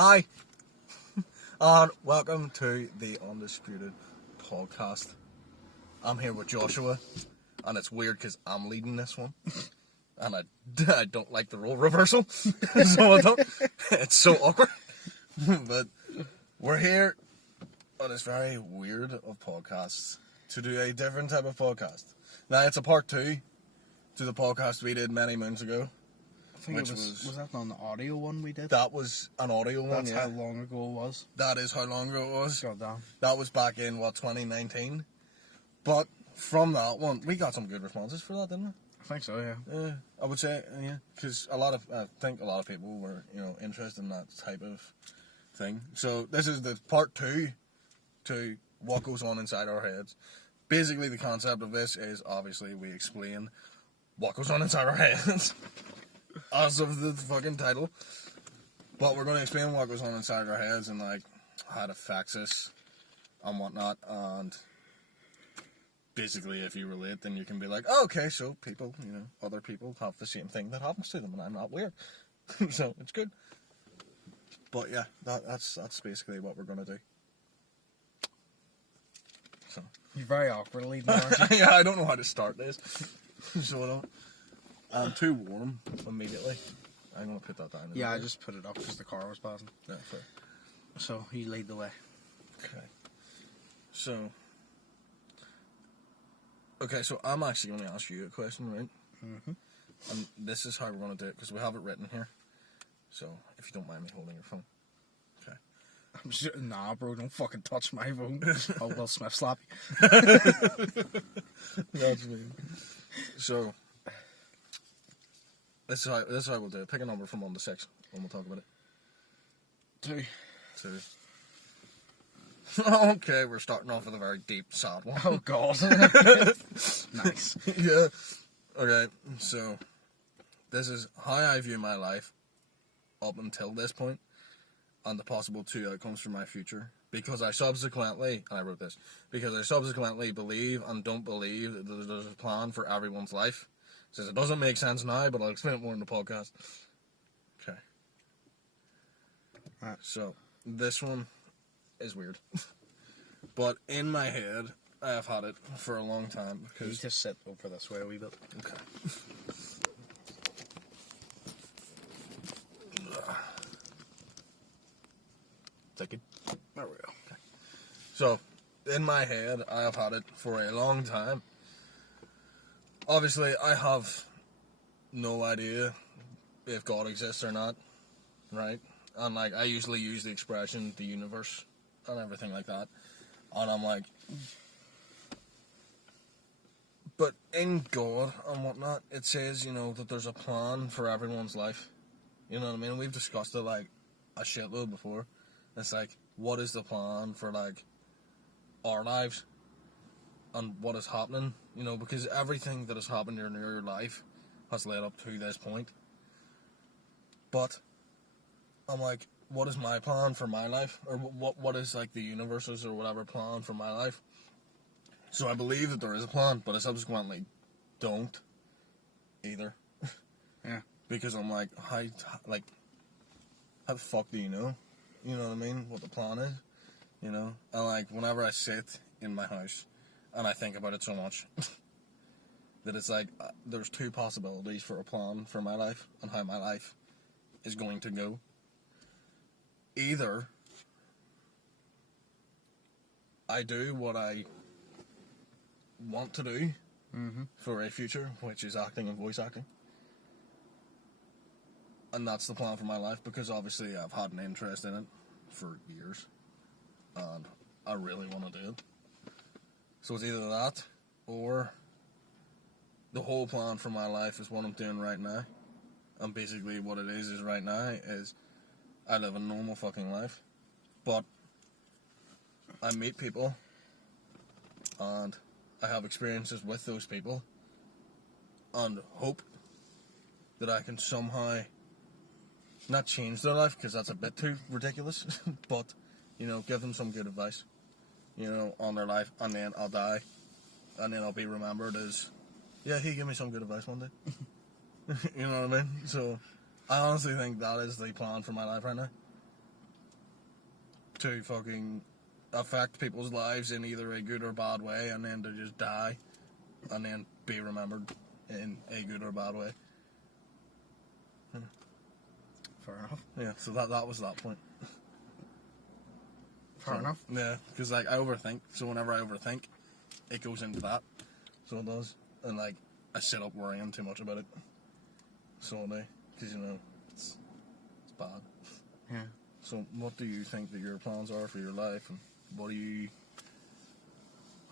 Hi, and welcome to the Undisputed podcast. I'm here with Joshua, and it's weird because I'm leading this one, and I don't like the role reversal, so I don't. It's so awkward, but we're here on this very weird of podcasts to do a different type of podcast. Now it's a part 2 to the podcast we did many moons ago. I think it was that on the audio one we did? That was an audio one, That's yeah. how long ago it was. That is how long ago it was. God damn. That was back in, 2019? But from that one, we got some good responses for that, didn't we? I think so, yeah. I would say, yeah. Because I think a lot of people were, interested in that type of thing. So this is the part 2 to what goes on inside our heads. Basically, the concept of this is, obviously, we explain what goes on inside our heads. As of the fucking title. But we're going to explain what goes on inside our heads and, how it affects us and whatnot. And basically, if you relate, then you can be like, oh, okay, so people, other people have the same thing that happens to them and I'm not weird. So, it's good. But, yeah, that's basically what we're going to do. So. You're very awkwardly now, aren't you? Yeah, I don't know how to start this. So I don't. I'm too warm immediately. I'm going to put that down. Yeah, I just put it up because the car was passing. Yeah, fair. So, you lead the way. Okay, so I'm actually going to ask you a question, right? Mm-hmm. And this is how we're going to do it, because we have it written here. So, if you don't mind me holding your phone. Okay. I'm just, nah, bro, don't fucking touch my phone. I'll Will Smith slap you. That's me. So, this is how we'll do it. Pick a number from 1 to 6, and we'll talk about it. 2. 2. Okay, we're starting off with a very deep, sad one. Oh, God. Nice. Yeah. Okay, so this is how I view my life up until this point and the possible 2 outcomes for my future. Because I subsequently, and I wrote this, because I subsequently believe and don't believe that there's a plan for everyone's life. It says it doesn't make sense now, but I'll explain it more in the podcast. Okay. Right. So, this one is weird. But in my head, I have had it for a long time. You Because just sit over this way a wee bit. Okay. Take it. There we go. Okay. So, in my head, I have had it for a long time. Obviously, I have no idea if God exists or not, right? And, I usually use the expression, the universe, and everything like that. And I'm like... But in God and whatnot, it says, that there's a plan for everyone's life. You know what I mean? We've discussed it, a shitload before. It's what is the plan for, our lives? And what is happening? Because everything that has happened in your life has led up to this point. But, I'm like, what is my plan for my life? Or what is, the universe's or whatever plan for my life? So I believe that there is a plan, but I subsequently don't either. Yeah. Because I'm like, how the fuck do you know? You know what I mean? What the plan is? And whenever I sit in my house and I think about it so much that it's there's 2 possibilities for a plan for my life and how my life is going to go. Either I do what I want to do for a future, which is acting and voice acting. And that's the plan for my life, because obviously I've had an interest in it for years. And I really want to do it. So it's either that, or the whole plan for my life is what I'm doing right now. And basically what it is right now is I live a normal fucking life. But I meet people, and I have experiences with those people, and hope that I can somehow not change their life, because that's a bit too ridiculous, but, give them some good advice, on their life, and then I'll die, and then I'll be remembered as, yeah, he gave me some good advice one day. You know what I mean? So, I honestly think that is the plan for my life right now. to fucking affect people's lives in either a good or bad way, and then to just die, and then be remembered in a good or bad way. Fair enough. Yeah, so that was that point. Fair enough. Yeah, because like I overthink, so whenever I overthink, it goes into that. So it does, and like I sit up worrying too much about it. So I do, because you know it's bad. Yeah. So what do you think that your plans are for your life, and how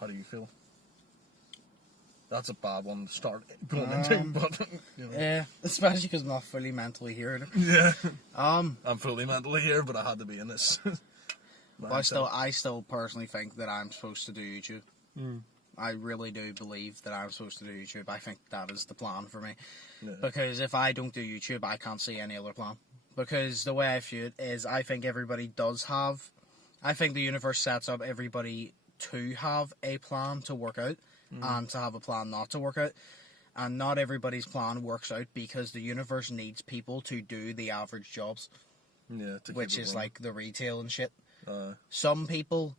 do you feel? That's a bad one to start going into, but you know. Yeah, especially because I'm not fully mentally here. Yeah. I'm fully mentally here, but I had to be in this. I still personally think that I'm supposed to do YouTube. Mm. I really do believe that I'm supposed to do YouTube. I think that is the plan for me. Yeah. Because if I don't do YouTube, I can't see any other plan. Because the way I view it is, I think everybody does have... I think the universe sets up everybody to have a plan to work out, and to have a plan not to work out. And not everybody's plan works out because the universe needs people to do the average jobs. Yeah, Which is like the retail and shit. Uh, Some people,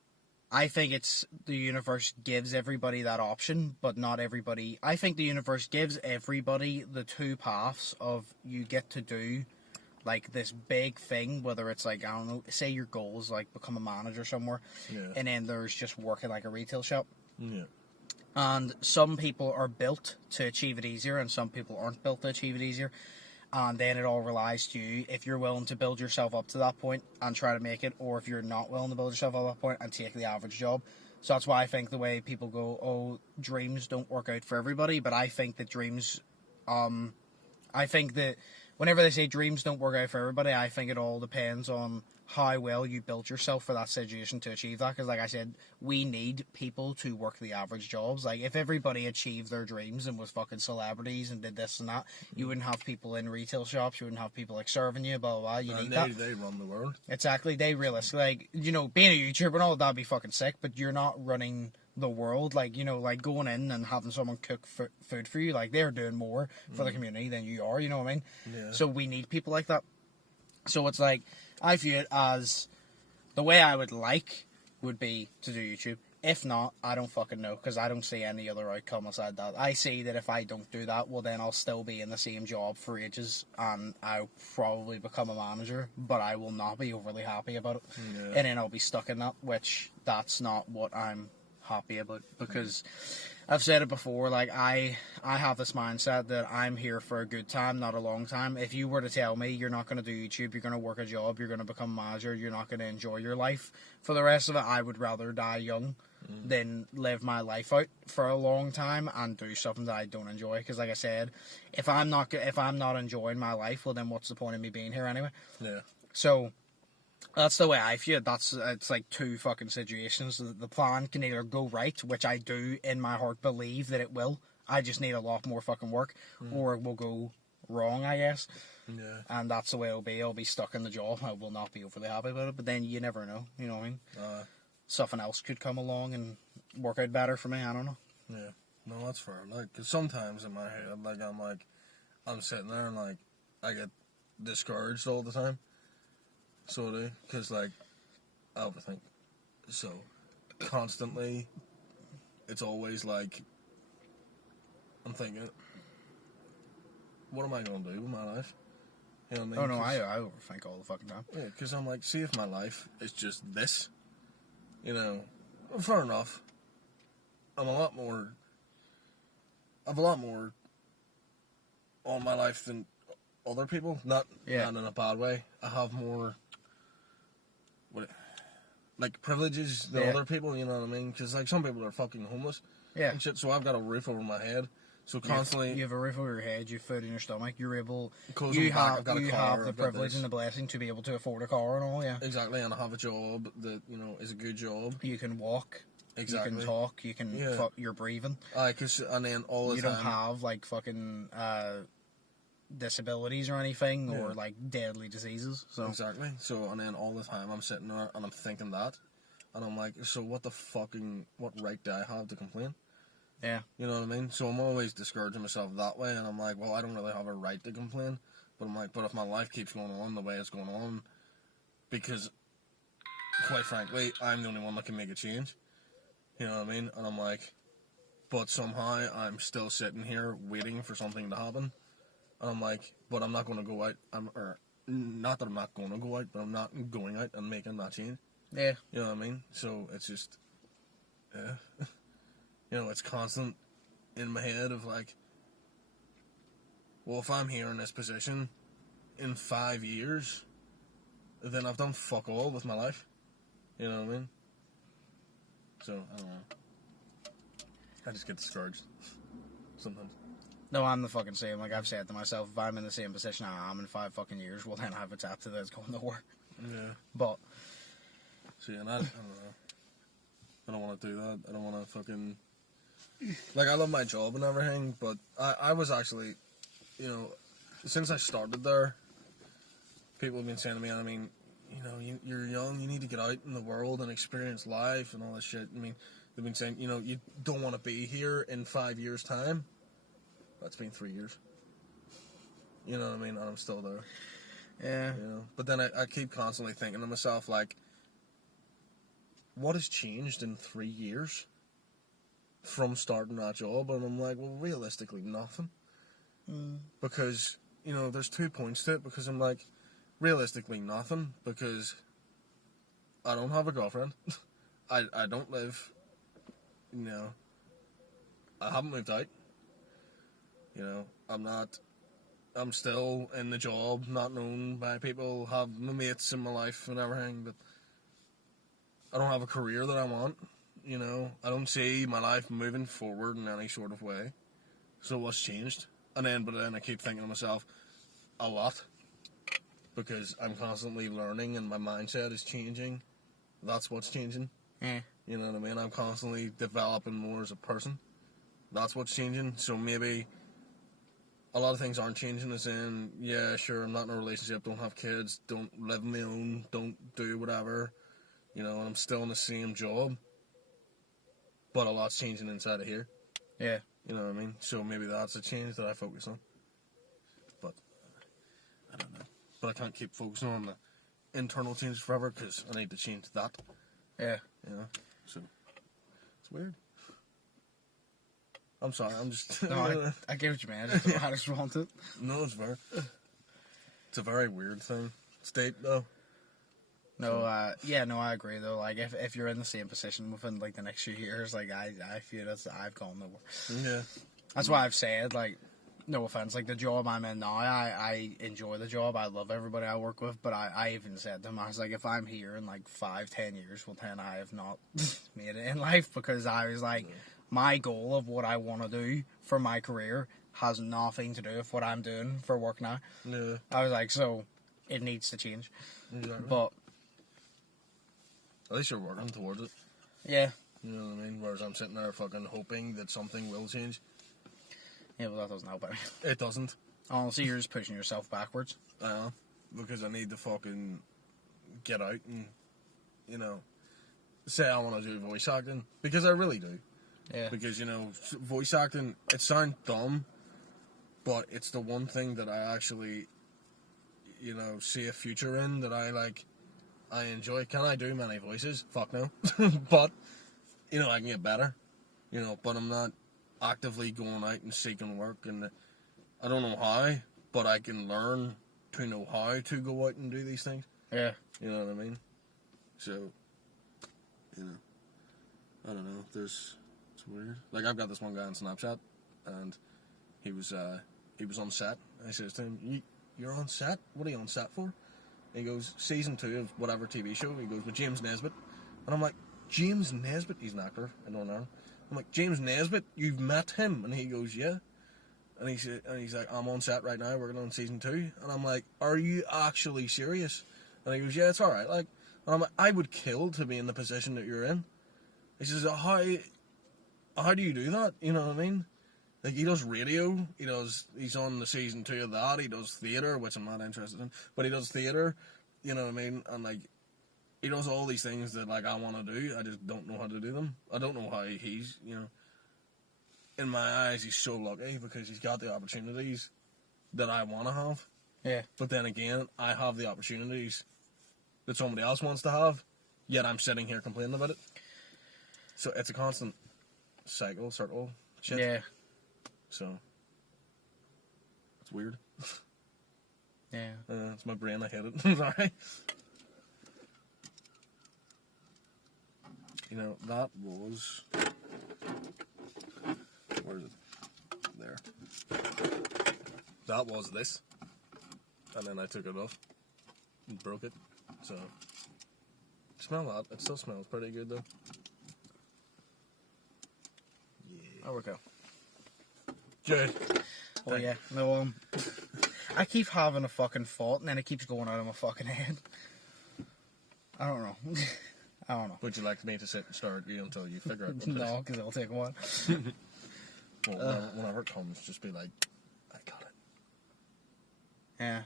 I think it's the universe gives everybody that option, but not everybody. I think the universe gives everybody the two paths of you get to do like this big thing, whether it's like, I don't know, say your goal is like become a manager somewhere, yeah. and then there's just working like a retail shop. Yeah. And some people are built to achieve it easier, and some people aren't built to achieve it easier. And then it all relies to you if you're willing to build yourself up to that point and try to make it, or if you're not willing to build yourself up to that point and take the average job. So that's why I think the way people go, oh, dreams don't work out for everybody, but I think that dreams, I think that whenever they say dreams don't work out for everybody, I think it all depends on how well you built yourself for that situation to achieve that. Because like I said, we need people to work the average jobs. Like if everybody achieved their dreams and was fucking celebrities and did this and that, you wouldn't have people in retail shops, you wouldn't have people like serving you, blah blah blah. You need that. They run the world. Exactly. They realistically, like, you know, being a YouTuber and all of that'd be fucking sick, but you're not running the world. Like, you know, like going in and having someone cook food for you, like they're doing more for the community than you are, you know what I mean? Yeah. So we need people like that. So it's like, I view it as the way I would like would be to do YouTube. If not, I don't fucking know, because I don't see any other outcome aside that. I see that if I don't do that, well then I'll still be in the same job for ages, and I'll probably become a manager, but I will not be overly happy about it. Yeah. And then I'll be stuck in that, which that's not what I'm happy about, because I've said it before, like I have this mindset that I'm here for a good time, not a long time. If you were to tell me you're not going to do YouTube, you're going to work a job, you're going to become a manager, you're not going to enjoy your life for the rest of it, I would rather die young than live my life out for a long time and do something that I don't enjoy. Because like I said, if I'm not enjoying my life, well then what's the point of me being here anyway? Yeah. So that's the way I feel. It's like two fucking situations. The plan can either go right, which I do in my heart believe that it will. I just need a lot more fucking work, or it will go wrong, I guess. Yeah. And that's the way it'll be. I'll be stuck in the job. I will not be overly happy about it. But then you never know. You know what I mean? Something else could come along and work out better for me. I don't know. Yeah. No, that's fair. Like, cause sometimes in my head, I'm sitting there and like I get discouraged all the time. So do, because like I overthink. So constantly, it's always like I'm thinking, what am I gonna do with my life? You know what I mean? Oh no, I overthink all the fucking time. Yeah, because I'm like, see if my life is just this, you know, fair enough. I have a lot more on my life than other people. Not in a bad way. I have more, privileges than other people, you know what I mean? Because, like, some people are fucking homeless. Yeah. And shit, so I've got a roof over my head. So constantly... You have a roof over your head, you have food in your stomach, you're able... You have the privilege and the blessing to be able to afford a car and all, yeah. Exactly, and I have a job that, you know, is a good job. You can walk. Exactly. You can talk, you can... you're breathing. And then all the time... You don't have, like, fucking... disabilities or anything, or like deadly diseases. So exactly. So and then all the time I'm sitting there and I'm thinking that, and I'm like, so what right do I have to complain? Yeah. You know what I mean? So I'm always discouraging myself that way, and I'm like, well, I don't really have a right to complain. But I'm like, but if my life keeps going on the way it's going on, because quite frankly, I'm the only one that can make a change. You know what I mean? And I'm like, but somehow I'm still sitting here waiting for something to happen. And I'm like, but I'm not going to go out. Not that I'm not going to go out, but I'm not going out and making that change. Yeah. You know what I mean? So it's just, yeah. You know, it's constant in my head of like, well, if I'm here in this position in 5 years, then I've done fuck all with my life. You know what I mean? So, I don't know. I just get discouraged sometimes. No, I'm the fucking same. Like, I've said to myself, if I'm in the same position I am in 5 fucking years, well, then I have a tap to that's going nowhere. Yeah. But, see, and I don't know. I don't want to do that. I don't want to fucking... Like, I love my job and everything, but I was actually, you know, since I started there, people have been saying to me, I mean, you know, you're young, you need to get out in the world and experience life and all this shit. I mean, they've been saying, you know, you don't want to be here in 5 years' time. That's been 3 years. You know what I mean? And I'm still there. yeah. You know? But then I keep constantly thinking to myself, like, what has changed in 3 years from starting that job? And I'm like, well, realistically, nothing. Because, you know, there's 2 points to it. Because I'm like, realistically, nothing. Because I don't have a girlfriend. I don't live, you know, I haven't moved out. You know, I'm still in the job, not known by people, have my mates in my life and everything, but I don't have a career that I want, you know. I don't see my life moving forward in any sort of way. So what's changed? But then I keep thinking to myself, a lot. Because I'm constantly learning and my mindset is changing. That's what's changing. Yeah. You know what I mean? I'm constantly developing more as a person. That's what's changing. So maybe a lot of things aren't changing, as in, yeah, sure, I'm not in a relationship, don't have kids, don't live on my own, don't do whatever, you know, and I'm still in the same job, but a lot's changing inside of here. Yeah. You know what I mean? So maybe that's a change that I focus on. But, I don't know. But I can't keep focusing on the internal changes forever, because I need to change that. Yeah. You know? So, it's weird. I'm sorry, I'm just... No, I get what you mean. I just want it. No, it's a very weird thing. State, though. No, I agree, though. Like, if you're in the same position within, like, the next few years, like, I feel that I've gone nowhere. Yeah. That's why I've said, like, no offense, like, the job I'm in now, I enjoy the job. I love everybody I work with, but I even said to them, I was like, if I'm here in, like, 5-10 years, well, then I have not made it in life, because I was like... Yeah. My goal of what I want to do for my career has nothing to do with what I'm doing for work now. Yeah. I was like, so it needs to change. Exactly. But at least you're working towards it. Yeah. You know what I mean? Whereas I'm sitting there fucking hoping that something will change. Yeah, but that doesn't help it. It doesn't. Honestly, you're just pushing yourself backwards. I am. Because I need to fucking get out and, you know, say I want to do voice acting. Because I really do. Yeah. Because, you know, voice acting, it sounds dumb, but it's the one thing that I actually, you know, see a future in, that I enjoy. Can I do many voices? Fuck no. But, you know, I can get better. You know, but I'm not actively going out and seeking work, and I don't know how, but I can learn to know how to go out and do these things. Yeah. You know what I mean? So, you know, I don't know, it's weird. Like, I've got this one guy on Snapchat, and he was on set. I says to him, you're on set? What are you on set for? He goes, season 2 of whatever TV show. He goes, with James Nesbitt. And I'm like, James Nesbitt? He's an actor in Northern Ireland. I'm like, James Nesbitt? You've met him? And he goes, yeah. And he's like, I'm on set right now, working on season 2. And I'm like, are you actually serious? And he goes, yeah, it's alright. Like, and I'm like, I would kill to be in the position that you're in. He says, how do you do that? You know what I mean? Like, he does radio, he's on the season 2 of that, he does theatre, which I'm not interested in, but he does theatre, you know what I mean? And, like, he does all these things that, like, I want to do, I just don't know how to do them. I don't know how he's, you know, in my eyes, he's so lucky, because he's got the opportunities that I want to have. Yeah. But then again, I have the opportunities that somebody else wants to have, Yet I'm sitting here complaining about it. So it's a constant circle shit. Yeah. So it's weird. Yeah. It's my brain. I hate it. Sorry. You know, that was... Where is it? There. That was this. And then I took it off. And broke it. So... Smell that. It still smells pretty good, though. Yeah. There we go. Good. Oh, yeah. No, I keep having a fucking thought, and then it keeps going out of my fucking head. I don't know. I don't know. Would you like me to sit and stare at you until you figure out what it is? No, because it'll take a while. Well, whenever it comes, just be like, I got it. Yeah.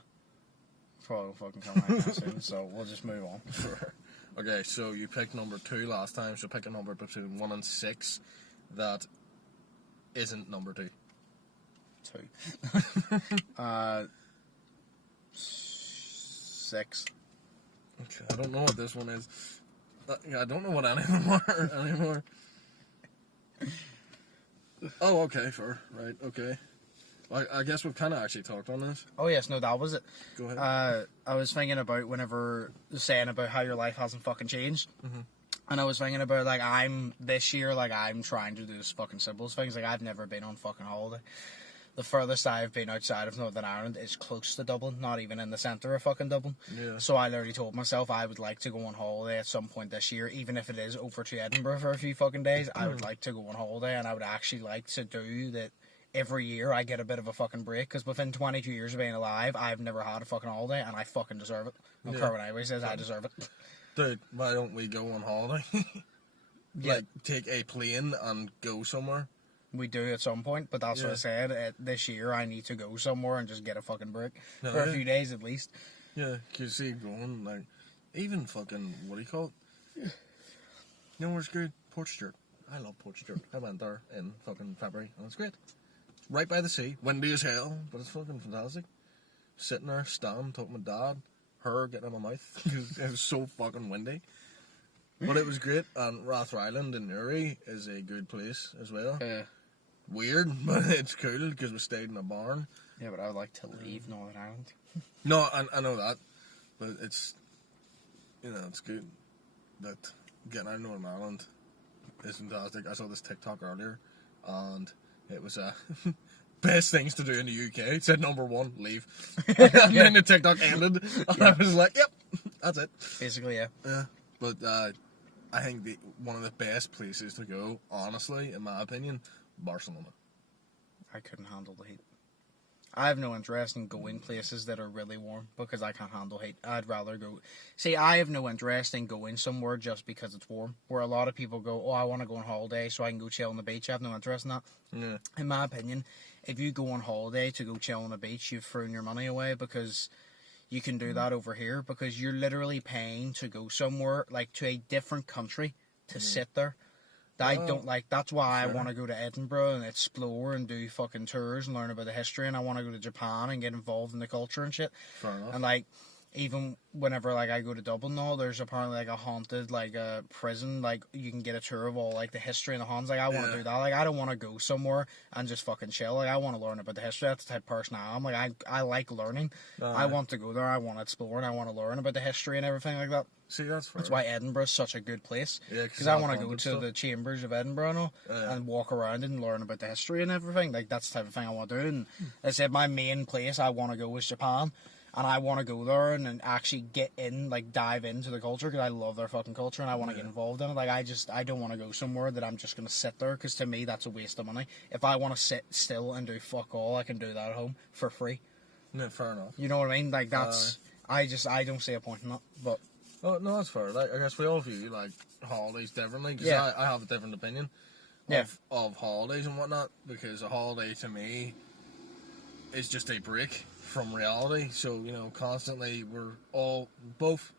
Probably will fucking come right now soon, so we'll just move on. Okay, so you picked number 2 last time, so pick a number between 1 and 6 that isn't number 2. 2. 6. Okay, I don't know what this one is. I don't know what any of them are anymore. Oh, okay, fair. Right, okay. I guess we've kind of actually talked on this. Oh, yes, no, that was it. Go ahead. I was thinking about whenever saying about how your life hasn't fucking changed. Mm-hmm. And I was thinking about, like, this year, I'm trying to do this fucking simple things. Like, I've never been on fucking holiday. The furthest I've been outside of Northern Ireland is close to Dublin, not even in the centre of fucking Dublin. Yeah. So I literally told myself I would like to go on holiday at some point this year, even if it is over to Edinburgh for a few fucking days. I would like to go on holiday, and I would actually like to do that every year. I get a bit of a fucking break, because within 22 years of being alive, I've never had a fucking holiday, and I fucking deserve it. I don't care what anybody says, I deserve it. Dude, why don't we go on holiday? Like, take a plane and go somewhere? We do at some point, but that's what I said. This year, I need to go somewhere and just get a fucking break for a few days at least. Yeah, because see, going, like, even fucking, what do you call it? You know where's good? Portstewart. I love Portstewart. I went there in fucking February, and it's great. It's right by the sea, windy as hell, but it's fucking fantastic. Sitting there, Stan, talking with Dad, her getting in my mouth. It was so fucking windy. But it was great, and Rathryland in Newry is a good place as well. Weird, but it's cool because we stayed in a barn. Yeah, but I would like to leave Northern Ireland. No, I know that, but it's, it's good that getting out of Northern Ireland is fantastic. I saw this TikTok earlier, and it was best things to do in the UK. It said number 1, leave. And then the TikTok ended, and I was like, yep, that's it. Basically, yeah. Yeah, but I think one of the best places to go, honestly, in my opinion, Barcelona. I couldn't handle the heat. I have no interest in going places that are really warm because I can't handle heat. I'd rather go... See, I have no interest in going somewhere just because it's warm. Where a lot of people go, I want to go on holiday so I can go chill on the beach. I have no interest in that. Yeah. In my opinion, if you go on holiday to go chill on the beach, you've thrown your money away because you can do that over here because you're literally paying to go somewhere, like to a different country, to sit there. I don't like. That's why I want to go to Edinburgh and explore and do fucking tours and learn about the history. And I want to go to Japan and get involved in the culture and shit. Fair enough. And like, even whenever like I go to Dublin now, there's apparently like a haunted like a prison. Like you can get a tour of all like the history and the haunts. Like I want to do that. Like I don't want to go somewhere and just fucking chill. Like I want to learn about the history. That's the type of person I am. Like I like learning. I want to go there. I want to explore and I want to learn about the history and everything like that. See, that's fair. That's why Edinburgh's such a good place. Yeah, because I want to go to the chambers of Edinburgh and walk around and learn about the history and everything. Like that's the type of thing I want to do. And I said my main place I want to go is Japan. And I want to go there and actually get in, like, dive into the culture because I love their fucking culture and I want to get involved in it. Like, I don't want to go somewhere that I'm just going to sit there because to me that's a waste of money. If I want to sit still and do fuck all, I can do that at home for free. Yeah, fair enough. You know what I mean? Like, that's, I don't see a point in that, but... Oh, no, that's fair. Like, I guess we all view, like, holidays differently because I have a different opinion of holidays and whatnot because a holiday to me is just a break from reality. So, constantly we're all both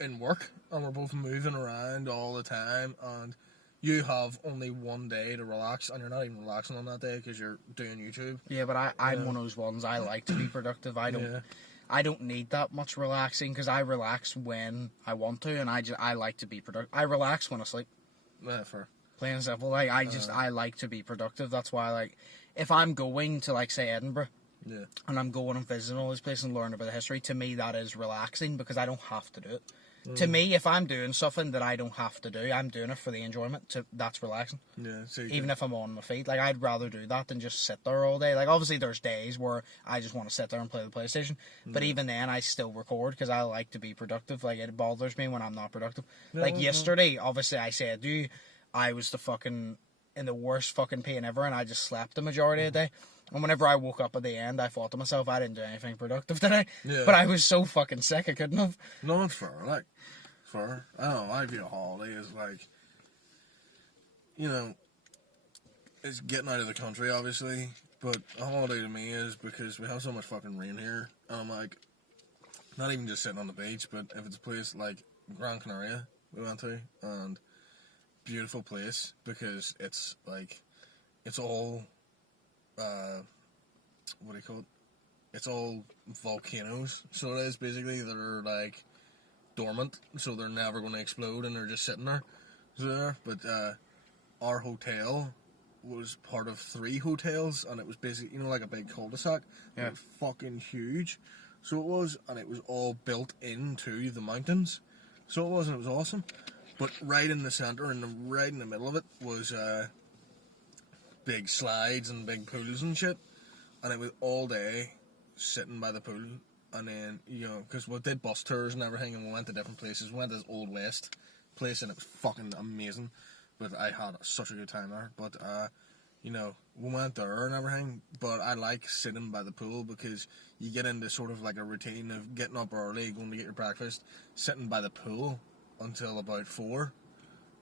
in work and we're both moving around all the time and you have only one day to relax and you're not even relaxing on that day because you're doing YouTube. Yeah, but I'm one of those ones. I like to be productive. I don't I don't need that much relaxing because I relax when I want to, and I like to be productive. I relax when I sleep. Yeah, fair. Plain and simple. Like I like to be productive. That's why like if I'm going to like say Edinburgh. Yeah. And I'm going and visiting all these places and learning about the history, to me that is relaxing because I don't have to do it. To me, if I'm doing something that I don't have to do, I'm doing it for the enjoyment. That's relaxing. Yeah. So Even if I'm on my feet. Like, I'd rather do that than just sit there all day. Like, obviously there's days where I just want to sit there and play the PlayStation. But even then, I still record because I like to be productive. Like, it bothers me when I'm not productive. Like, yesterday, obviously I said to you, I was in the worst fucking pain ever, and I just slept the majority of the day. And whenever I woke up at the end, I thought to myself, I didn't do anything productive today. Yeah. But I was so fucking sick, I couldn't have. No, it's fair. Like, fair. I don't know. I view a holiday as like, you know, it's getting out of the country, obviously. But a holiday to me is because we have so much fucking rain here. And I'm like, not even just sitting on the beach, but if it's a place like Gran Canaria we went to, and beautiful place because it's like, it's all, what do you call it? It's all volcanoes, so it is basically. They're like dormant, so they're never going to explode, and they're just sitting there. But our hotel was part of 3 hotels, and it was basically, you know, like a big cul-de-sac. Yeah. It was fucking huge, so it was, and it was all built into the mountains, so it was, and it was awesome. But right in the center, and right in the middle of it, was big slides and big pools and shit, and it was all day sitting by the pool. And then, you know, because we did bus tours and everything, and we went to different places. We went to this Old West place, and it was fucking amazing. But I had such a good time there. But, you know, we went there and everything. But I like sitting by the pool because you get into sort of like a routine of getting up early, going to get your breakfast, sitting by the pool until about 4.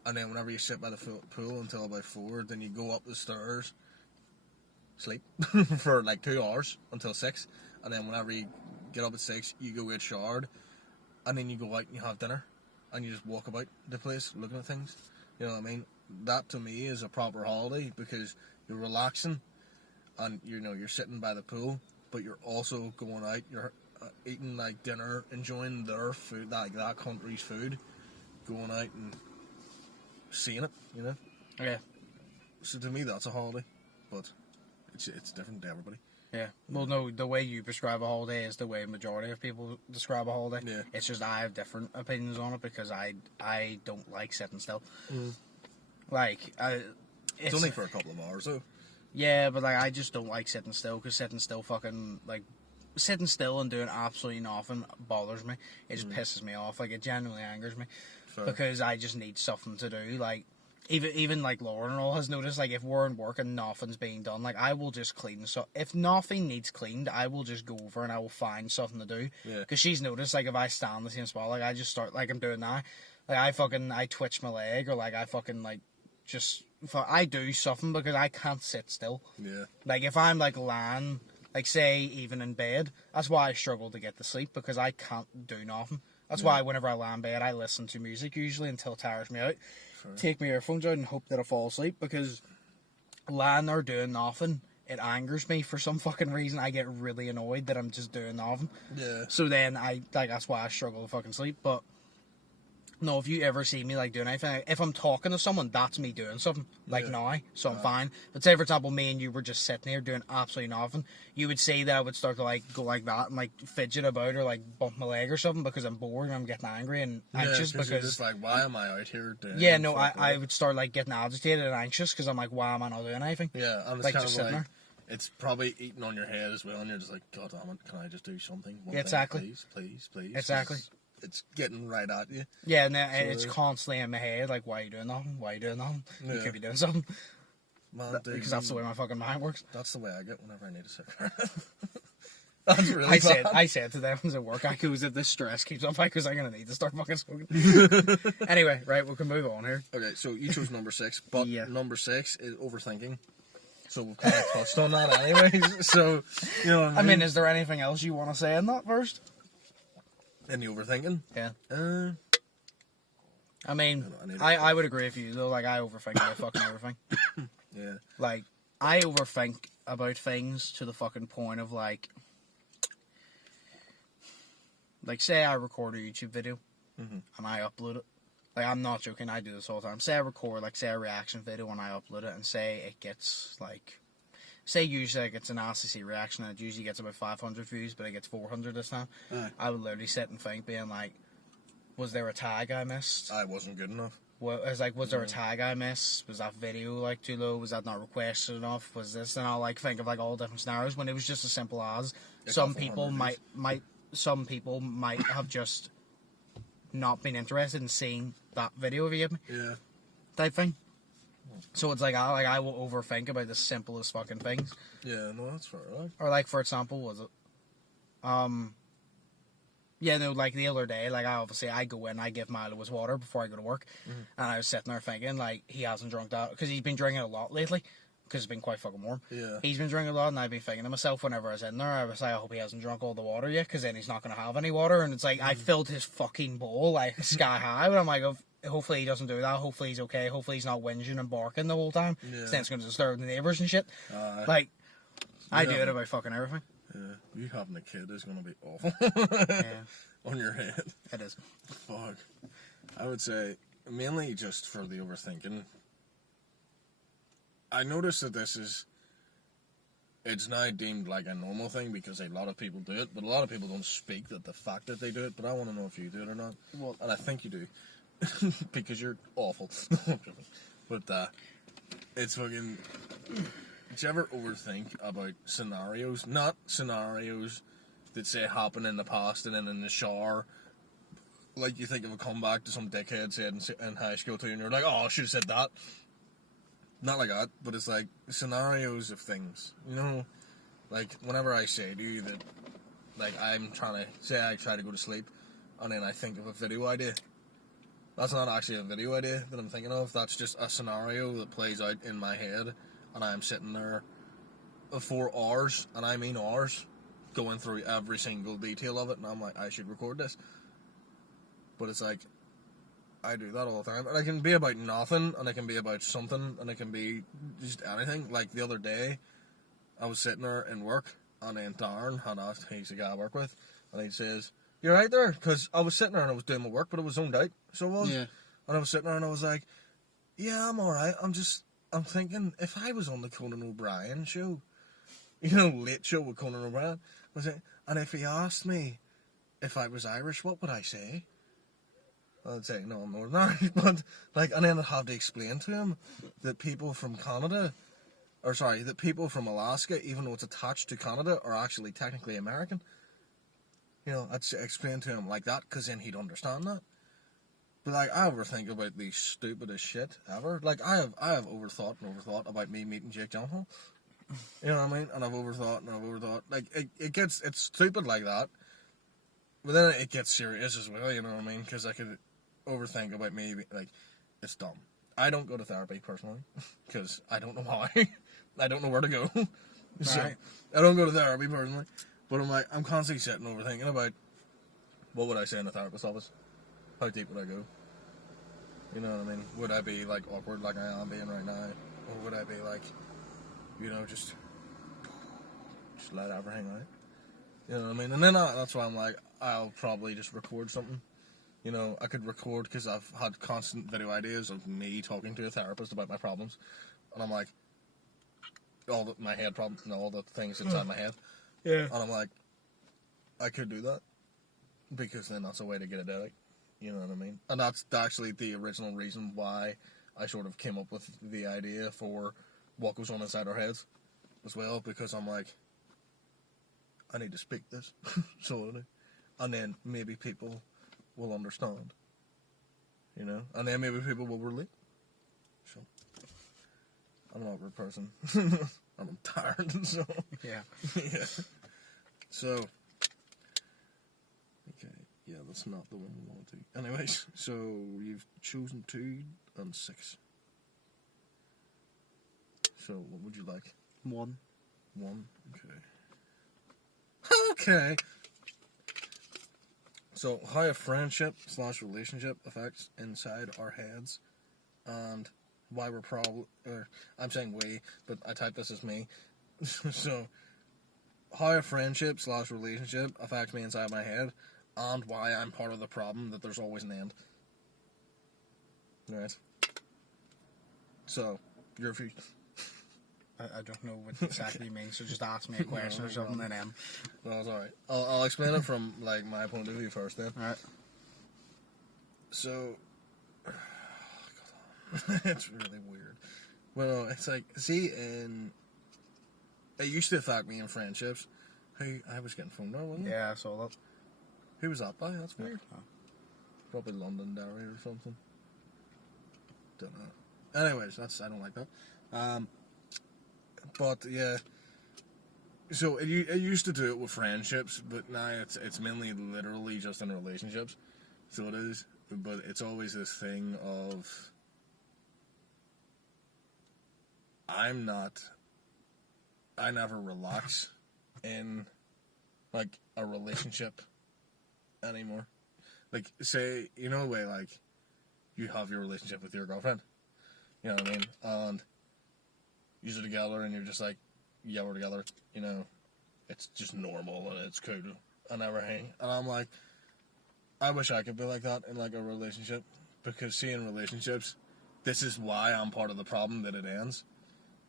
And then whenever you sit by the pool until about 4, then you go up the stairs, sleep for like 2 hours until 6. And then whenever you get up at 6, you go get showered, and then you go out and you have dinner, and you just walk about the place looking at things. You know what I mean? That to me is a proper holiday because you're relaxing, and you know you're sitting by the pool, but you're also going out, you're eating like dinner, enjoying their food, like that country's food, going out and seeing it. You know? Yeah. So to me, that's a holiday, but it's different to everybody. Yeah. Well, no, the way you prescribe a holiday is the way majority of people describe a holiday. Yeah. It's just I have different opinions on it because I don't like sitting still. Like, It's only for a couple of hours, though. Yeah, but like I just don't like sitting still because sitting still fucking like sitting still and doing absolutely nothing bothers me. It just pisses me off. Like it genuinely angers me. Fair. Because I just need something to do. Like even like Lauren and all has noticed. Like if we're in work and nothing's being done, like I will just clean. So if nothing needs cleaned, I will just go over and I will find something to do. Yeah. Because she's noticed. Like if I stand in the same spot, like I just start like I'm doing now. Like I twitch my leg or like I fucking like just. I do something because I can't sit still. Yeah. Like, if I'm, like, lying, like, say, even in bed, that's why I struggle to get to sleep, because I can't do nothing. That's why whenever I lie in bed, I listen to music, usually, until it tires me out. Fair. Take my earphones out and hope that I fall asleep, because lying there doing nothing, it angers me for some fucking reason. I get really annoyed that I'm just doing nothing. Yeah. So then, that's why I struggle to fucking sleep, but... No, if you ever see me, like, doing anything, if I'm talking to someone, that's me doing something, like now, so I'm fine. But say, for example, me and you were just sitting here doing absolutely nothing, you would see that I would start to, like, go like that and, like, fidget about or, like, bump my leg or something because I'm bored and I'm getting angry and anxious because you're because... just like, why am I out here doing... Yeah, no, I would start, like, getting agitated and anxious because I'm like, why am I not doing anything? Yeah, and it's like, kind just of sitting like... there. It's probably eating on your head as well, and you're just like, God damn it, can I just do something? One Yeah, exactly. Thing, please. Exactly. It's getting right at you. Yeah, and it's constantly in my head, like, why are you doing nothing? Why are you doing nothing? You Yeah. could be doing something. Man, dude, Because that's the way my fucking mind works. That's the way I get whenever I need a cigarette. That's really bad. I said to them at work, I goes, if this stress keeps up, because I'm going to need to start fucking smoking. Anyway, right, we can move on here. Okay, so you chose number 6, but Yeah. number 6 is overthinking. So we've kind of touched on that anyways. So, you know what I mean, is there anything else you want to say in that first? Any overthinking? Yeah. I I mean, I would agree with you, though. Like, I overthink about fucking everything. Yeah. Like, I overthink about things to the fucking point of, like... like, say I record a YouTube video Mhm. and I upload it. Like, I'm not joking, I do this all the time. Say I record, like, say a reaction video and I upload it, and say it gets, like, say usually like, it's an RCC reaction and it usually gets about 500 views, but it gets 400 this time. Aye. I would literally sit and think, being like, was there a tag I missed? I wasn't good enough. Well, I was like, was there a tag I missed? Was that video, like, too low? Was that not requested enough? Was this? And I'll, like, think of, like, all different scenarios when it was just as simple as some people might have just not been interested in seeing that video of you, Yeah. type thing. So it's like I will overthink about the simplest fucking things. Yeah, no, that's fair, right? Or like, for example, was it yeah, no, like the other day, like I go in, I give Milo his water before I go to work, and I was sitting there thinking, like, he hasn't drunk that, because he's been drinking a lot lately, because it's been quite fucking warm. Yeah. He's been drinking a lot, and I've been thinking to myself, whenever I was in there, I was like, I hope he hasn't drunk all the water yet, because then he's not going to have any water, and it's like, I filled his fucking bowl, like, sky high, but I'm like, hopefully he doesn't do that, hopefully he's okay, hopefully he's not whinging and barking the whole time, Yeah. then it's going to disturb the neighbours and shit. Aye. Like, I do Yeah. it about fucking everything. Yeah. You having a kid is going to be awful. Yeah, On your head. it is. Fuck. I would say, mainly just for the overthinking. I noticed that it's now deemed like a normal thing because a lot of people do it, but a lot of people don't speak that the fact that they do it, but I want to know if you do it or not. Well, And I think you do. Because you're awful. But, it's fucking... Did you ever overthink about scenarios? Not scenarios that say happen in the past and then in the shower. Like you think of a comeback to some dickhead said in high school to you and you're like, oh, I should have said that. Not like that, but it's like scenarios of things. You know? Like whenever I say to you that, like I'm trying to, say I try to go to sleep and then I think of a video idea. That's not actually a video idea that I'm thinking of. That's just a scenario that plays out in my head. And I'm sitting there for hours, and I mean hours, going through every single detail of it, and I'm like, I should record this. But it's like, I do that all the time. And it can be about nothing, and it can be about something, and it can be just anything. Like the other day, I was sitting there in work, and then Darren had asked, he's the guy I work with, and he says, you're right there? Because I was sitting there and I was doing my work, but it was zoned out, so it was. yeah. And I was sitting there and I was like, yeah, I'm alright. I'm thinking, if I was on the Conan O'Brien show, you know, late show with Conan O'Brien, and if he asked me if I was Irish, what would I say? I'd say, no, I'm Northern Irish, but, like, and then I'd have to explain to him that people from Canada, that people from Alaska, even though it's attached to Canada, are actually technically American. You know, I'd explain to him like that, because then he'd understand that. But like, I overthink about the stupidest shit ever. Like, I have overthought about me meeting Jake Gyllenhaal. You know what I mean? And I've overthought. Like, it's stupid like that. But then it gets serious as well, you know what I mean? Because I could overthink about me, like, it's dumb. I don't go to therapy, personally, because I don't know why. I don't know where to go. So, Right. I don't go to therapy, personally. But I'm constantly sitting overthinking about, what would I say in a therapist's office? How deep would I go? You know what I mean? Would I be, like, awkward like I am being right now? Or would I be, like, you know, just let everything out? You know what I mean? And then that's why I'm like, I'll probably just record something. You know, I could record, because I've had constant video ideas of me talking to a therapist about my problems. And I'm like, my head problems, and all the things inside my head. Yeah. And I'm like, I could do that. Because then that's a way to get it out. You know what I mean? And that's actually the original reason why I sort of came up with the idea for what goes on inside our heads as well, because I'm like, I need to speak this. So, and then maybe people will understand. You know? And then maybe people will relate. So, I'm an awkward person. I'm tired, so. Yeah. Yeah. So, okay. Yeah, that's not the one we want to. Anyways, so you've chosen 2 and 6. So, what would you like? 1. 1? Okay. Okay. So, how a friendship/relationship affects inside our heads, and why we're I'm saying we, but I type this as me. So, how a friendship/relationship affects me inside my head, and why I'm part of the problem, that there's always an end. Right. So, your view. I don't know what exactly you mean, so just ask me a question or something and then... No, it's alright. I'll explain it from, like, my point of view first then. Alright. So... it's really weird. Well, it's like, see, it used to affect me in friendships. Hey, I was getting phoned out, wasn't it? Yeah, I saw that. Who was that by? That's weird. Oh. Probably Londonderry or something. Don't know. Anyways, I don't like that. But yeah, so it used to do it with friendships, but now it's mainly literally just in relationships. So it is, but it's always this thing of I never relax in like a relationship anymore. Like, say, you know, the way like you have your relationship with your girlfriend, you know what I mean, and you're together and you're just like, yeah, we're together, you know, it's just normal and it's cool and everything. And I'm like, I wish I could be like that in like a relationship, because see, in relationships, this is why I'm part of the problem that it ends.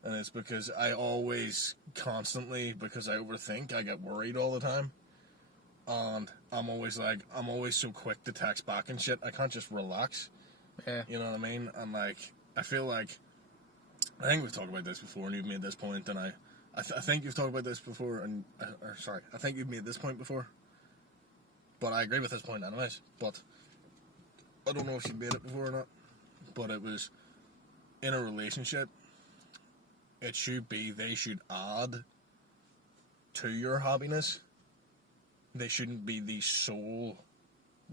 And it's because I always constantly, because I overthink, I get worried all the time. And I'm always so quick to text back and shit, I can't just relax. Yeah. You know what I mean? And like, I feel like, I think we've talked about this before, and you've made this point, and I think you've talked about this before, and I think you've made this point before, but I agree with this point anyways. But I don't know if you made it before or not. But it was in a relationship. It should be they should add to your happiness. They shouldn't be the sole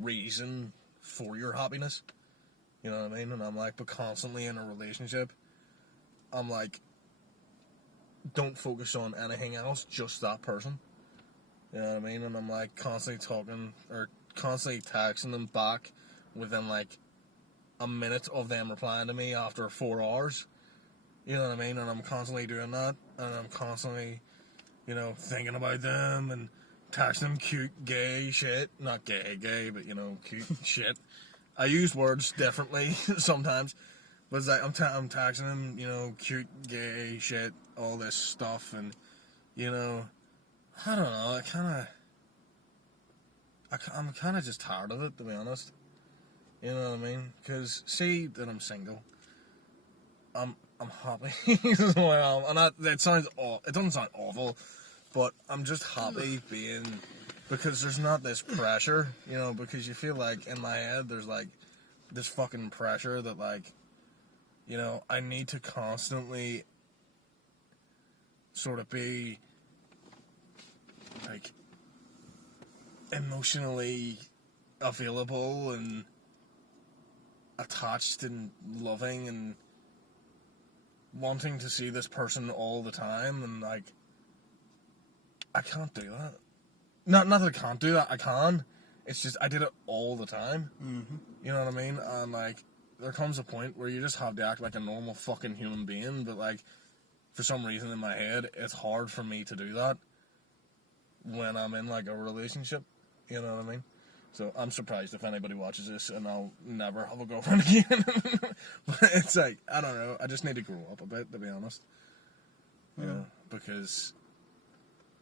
reason for your happiness. You know what I mean? And I'm like, but constantly in a relationship, I'm like, don't focus on anything else, just that person. You know what I mean? And I'm like constantly talking or constantly texting them back within like a minute of them replying to me after 4 hours. You know what I mean? And I'm constantly doing that, and I'm constantly, you know, thinking about them and texting them cute gay shit. Not gay, but you know, cute shit. I use words differently sometimes. But it's like, I'm texting him, you know, cute, gay shit, all this stuff, and, you know, I don't know, I'm kind of just tired of it, to be honest. You know what I mean? Because, see that I'm single. I'm happy as well, and it doesn't sound awful, but I'm just happy being, because there's not this pressure, you know, because you feel like, in my head, there's like, this fucking pressure that, like, you know, I need to constantly sort of be, like, emotionally available and attached and loving and wanting to see this person all the time, and, like, I can't do that. Not that I can't do that, I can. It's just, I did it all the time. Mm-hmm. You know what I mean? And, like, there comes a point where you just have to act like a normal fucking human being, but, like, for some reason in my head, it's hard for me to do that when I'm in, like, a relationship. You know what I mean? So I'm surprised if anybody watches this, and I'll never have a girlfriend again. But it's like, I don't know, I just need to grow up a bit, to be honest. Yeah. You know, because,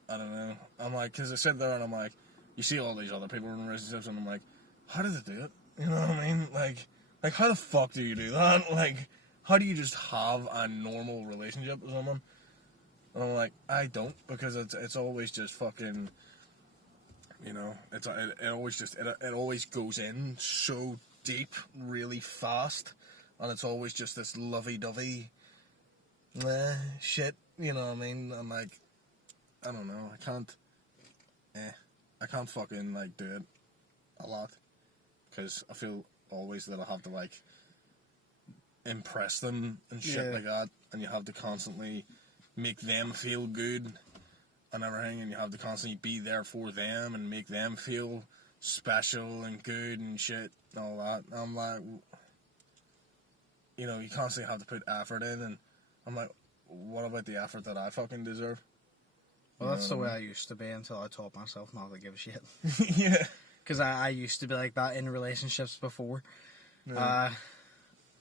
I don't know, I'm like, because I sit there and I'm like, you see all these other people in relationships, and I'm like, how do they do it? You know what I mean? Like, how the fuck do you do that? Like, how do you just have a normal relationship with someone? And I'm like, I don't, because it's always just fucking, you know, it always goes in so deep, really fast, and it's always just this lovey-dovey shit, you know what I mean? I'm like, I don't know, I can't fucking, like, do it a lot, because I feel always that I have to, like, impress them and shit like that, and you have to constantly make them feel good and everything, and you have to constantly be there for them and make them feel special and good and shit and all that. And I'm like, you know, you constantly have to put effort in, and I'm like, what about the effort that I fucking deserve? Well, that's the way I used to be until I taught myself not to give a shit. Yeah, Because I used to be like that in relationships before. Yeah.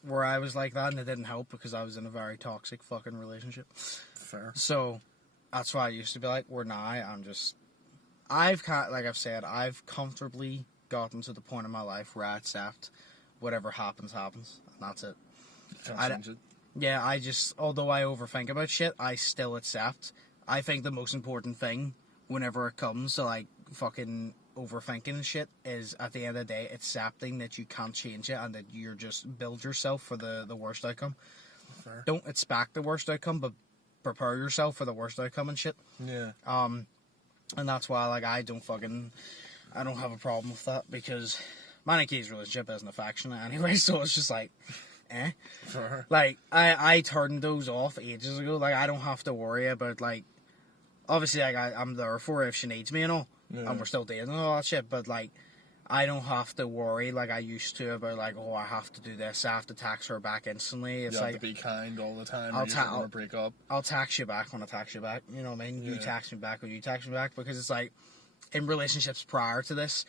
Where I was like that, and it didn't help because I was in a very toxic fucking relationship. Fair. So, that's why I used to be like, where now I've comfortably gotten to the point in my life where I accept whatever happens, happens. And that's it. Can't change it. Yeah, although I overthink about shit, I still accept. I think the most important thing, whenever it comes to, like, fucking overthinking and shit, is at the end of the day, accepting that you can't change it and that you're just build yourself for the worst outcome. Fair. Don't expect the worst outcome, but prepare yourself for the worst outcome and shit. Yeah. And that's why, like, I don't have a problem with that, because my and Kay's relationship isn't affectionate anyway, so it's just like, eh. Fair. Like, I turned those off ages ago. Like, I don't have to worry about, like, obviously, like, I'm there for her if she needs me and all, and we're still dating and all that shit, but, like, I don't have to worry like I used to about, like, oh, I have to do this, I have to text her back instantly. It's you have like, to be kind all the time, or you're just going to break up. I'll text you back when I text you back, you know what I mean? Yeah. You text me back when you text me back, because it's like, in relationships prior to this,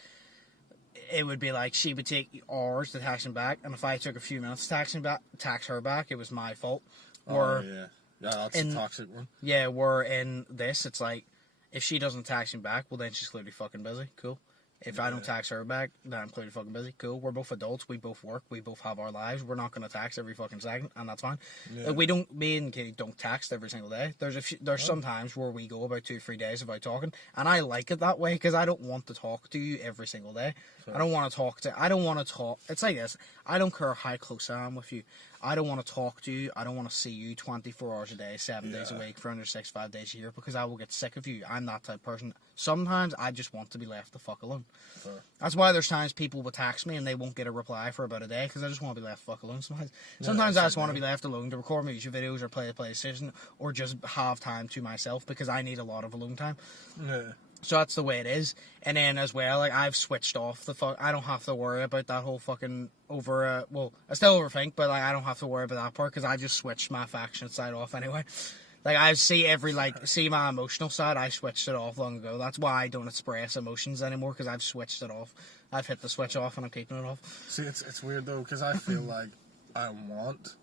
it would be like, she would take hours to text me back, and if I took a few minutes to text her back, it was my fault. Or, yeah, that's a toxic one. Yeah, where in this, it's like, if she doesn't text me back, well, then she's clearly fucking busy. Cool. If I don't text her back, then I'm clearly fucking busy. Cool. We're both adults. We both work. We both have our lives. We're not going to text every fucking second, and that's fine. Yeah. Like, me and Katie don't text every single day. There's some times where we go about 2-3 days without talking, and I like it that way, because I don't want to talk to you every single day. Sure. I don't want to talk. It's like this. I don't care how close I am with you. I don't want to talk to you. I don't want to see you 24 hours a day, 7 days a week, 365 days a year, because I will get sick of you. I'm that type of person. Sometimes I just want to be left the fuck alone. Sure. That's why there's times people will text me and they won't get a reply for about a day, because I just want to be left the fuck alone sometimes. I just want to be left alone to record music videos or play a PlayStation, or just have time to myself, because I need a lot of alone time. Yeah. So that's the way it is. And then as well, like, I've switched off I don't have to worry about that whole fucking I still overthink, but, like, I don't have to worry about that part, because I just switched my affectionate side off anyway. Like, I see my emotional side, I switched it off long ago. That's why I don't express emotions anymore, because I've switched it off. I've hit the switch off and I'm keeping it off. See, it's weird though, because I feel like I want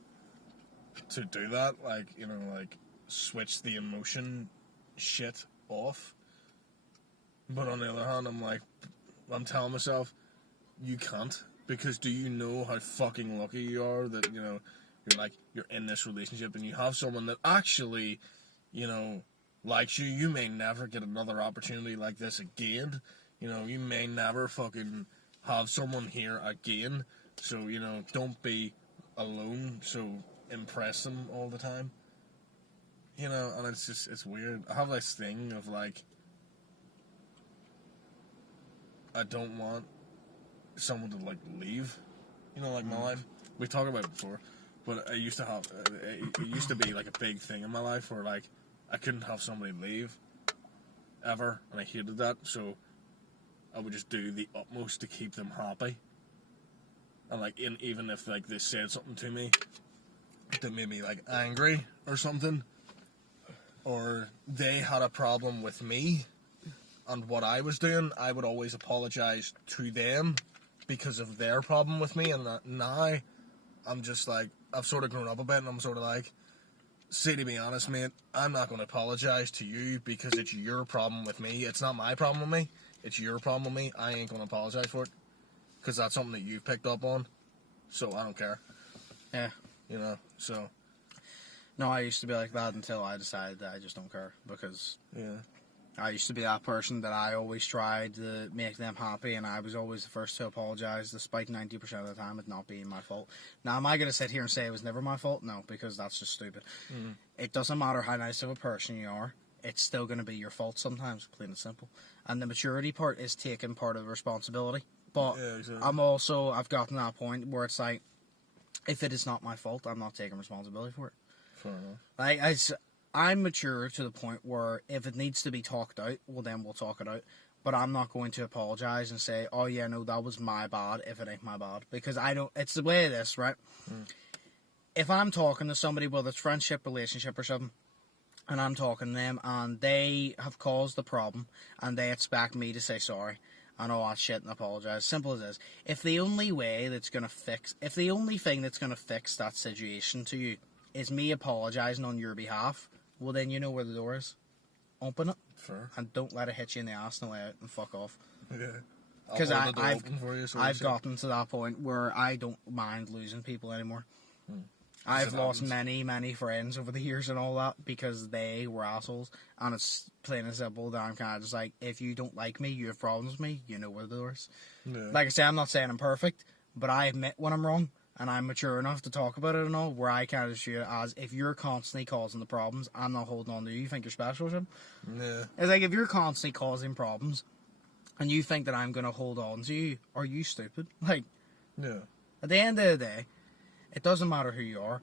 to do that, like, you know, like, switch the emotion shit off. But on the other hand, I'm telling myself, you can't. Because do you know how fucking lucky you are that, you know, you're in this relationship and you have someone that actually, you know, likes you. You may never get another opportunity like this again. You know, you may never fucking have someone here again. So, you know, don't be alone. So impress them all the time. You know, and it's weird. I have this thing of, like, I don't want someone to, like, leave, you know, like, my life. We talked about it before, but it used to be, like, a big thing in my life where, like, I couldn't have somebody leave, ever, and I hated that, so I would just do the utmost to keep them happy, and, like, even if, like, they said something to me that made me, like, angry or something, or they had a problem with me, and what I was doing, I would always apologise to them because of their problem with me. And now, I'm just like, I've sort of grown up a bit, and I'm sort of like, see, to be honest, mate, I'm not going to apologise to you because it's your problem with me. It's not my problem with me. It's your problem with me. I ain't going to apologise for it because that's something that you've picked up on. So I don't care. Yeah. You know, so. No, I used to be like that until I decided that I just don't care, because... Yeah. I used to be that person that I always tried to make them happy, and I was always the first to apologise, despite 90% of the time it not being my fault. Now, am I going to sit here and say it was never my fault? No, because that's just stupid. Mm. It doesn't matter how nice of a person you are, it's still going to be your fault sometimes, plain and simple. And the maturity part is taking part of the responsibility. But yeah, exactly. I've gotten to that point where it's like, if it is not my fault, I'm not taking responsibility for it. Fair enough. Like, I'm mature to the point where if it needs to be talked out, well, then we'll talk it out. But I'm not going to apologise and say, oh, yeah, no, that was my bad, if it ain't my bad. Because I don't... It's the way it is, right? Mm. If I'm talking to somebody, whether it's friendship, relationship, or something, and I'm talking to them, and they have caused the problem, and they expect me to say sorry, and all that shit and apologise. Simple as this. If the only thing that's gonna fix that situation to you is me apologising on your behalf, well then you know where the door is. Open it. Fair. And don't let it hit you in the ass on the way out and fuck off. Yeah. Because I've gotten to that point where I don't mind losing people anymore. I've lost many, many friends over the years and all that because they were assholes. And it's plain and simple that I'm kind of just like, if you don't like me, you have problems with me, you know where the door is. Yeah. Like I say, I'm not saying I'm perfect, but I admit when I'm wrong. And I'm mature enough to talk about it and all, where I kind of see it as, if you're constantly causing the problems, I'm not holding on to you. You think you're special or something? Yeah. It's like, if you're constantly causing problems, and you think that I'm going to hold on to you, are you stupid? Like, Yeah. at the end of the day, it doesn't matter who you are.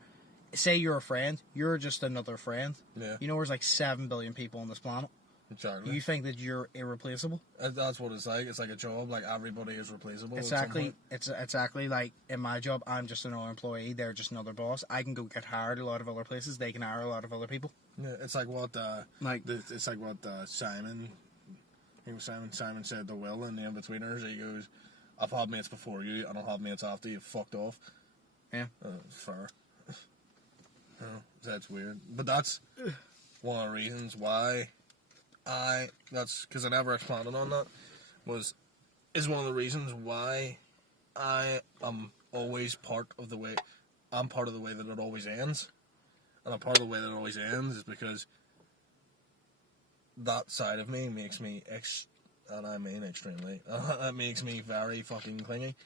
Say you're a friend, you're just another friend. Yeah. You know there's like 7 billion people on this planet. Exactly. You think that you're irreplaceable? That's what it's like. It's like a job. Like, everybody is replaceable. Exactly. It's exactly like in my job, I'm just another employee. They're just another boss. I can go get hired a lot of other places. They can hire a lot of other people. Yeah, it's like what Simon. I think Simon said to Will in the In-Betweeners. He goes, "I've had mates before you, and I'll have mates after you. Fucked off." Yeah. Fair. That's weird, but that's one of the reasons why that's because I never expanded on that, is one of the reasons why I am always I'm part of the way that it always ends. And a part of the way that it always ends is because that side of me makes me and I mean extremely, that makes me very fucking clingy.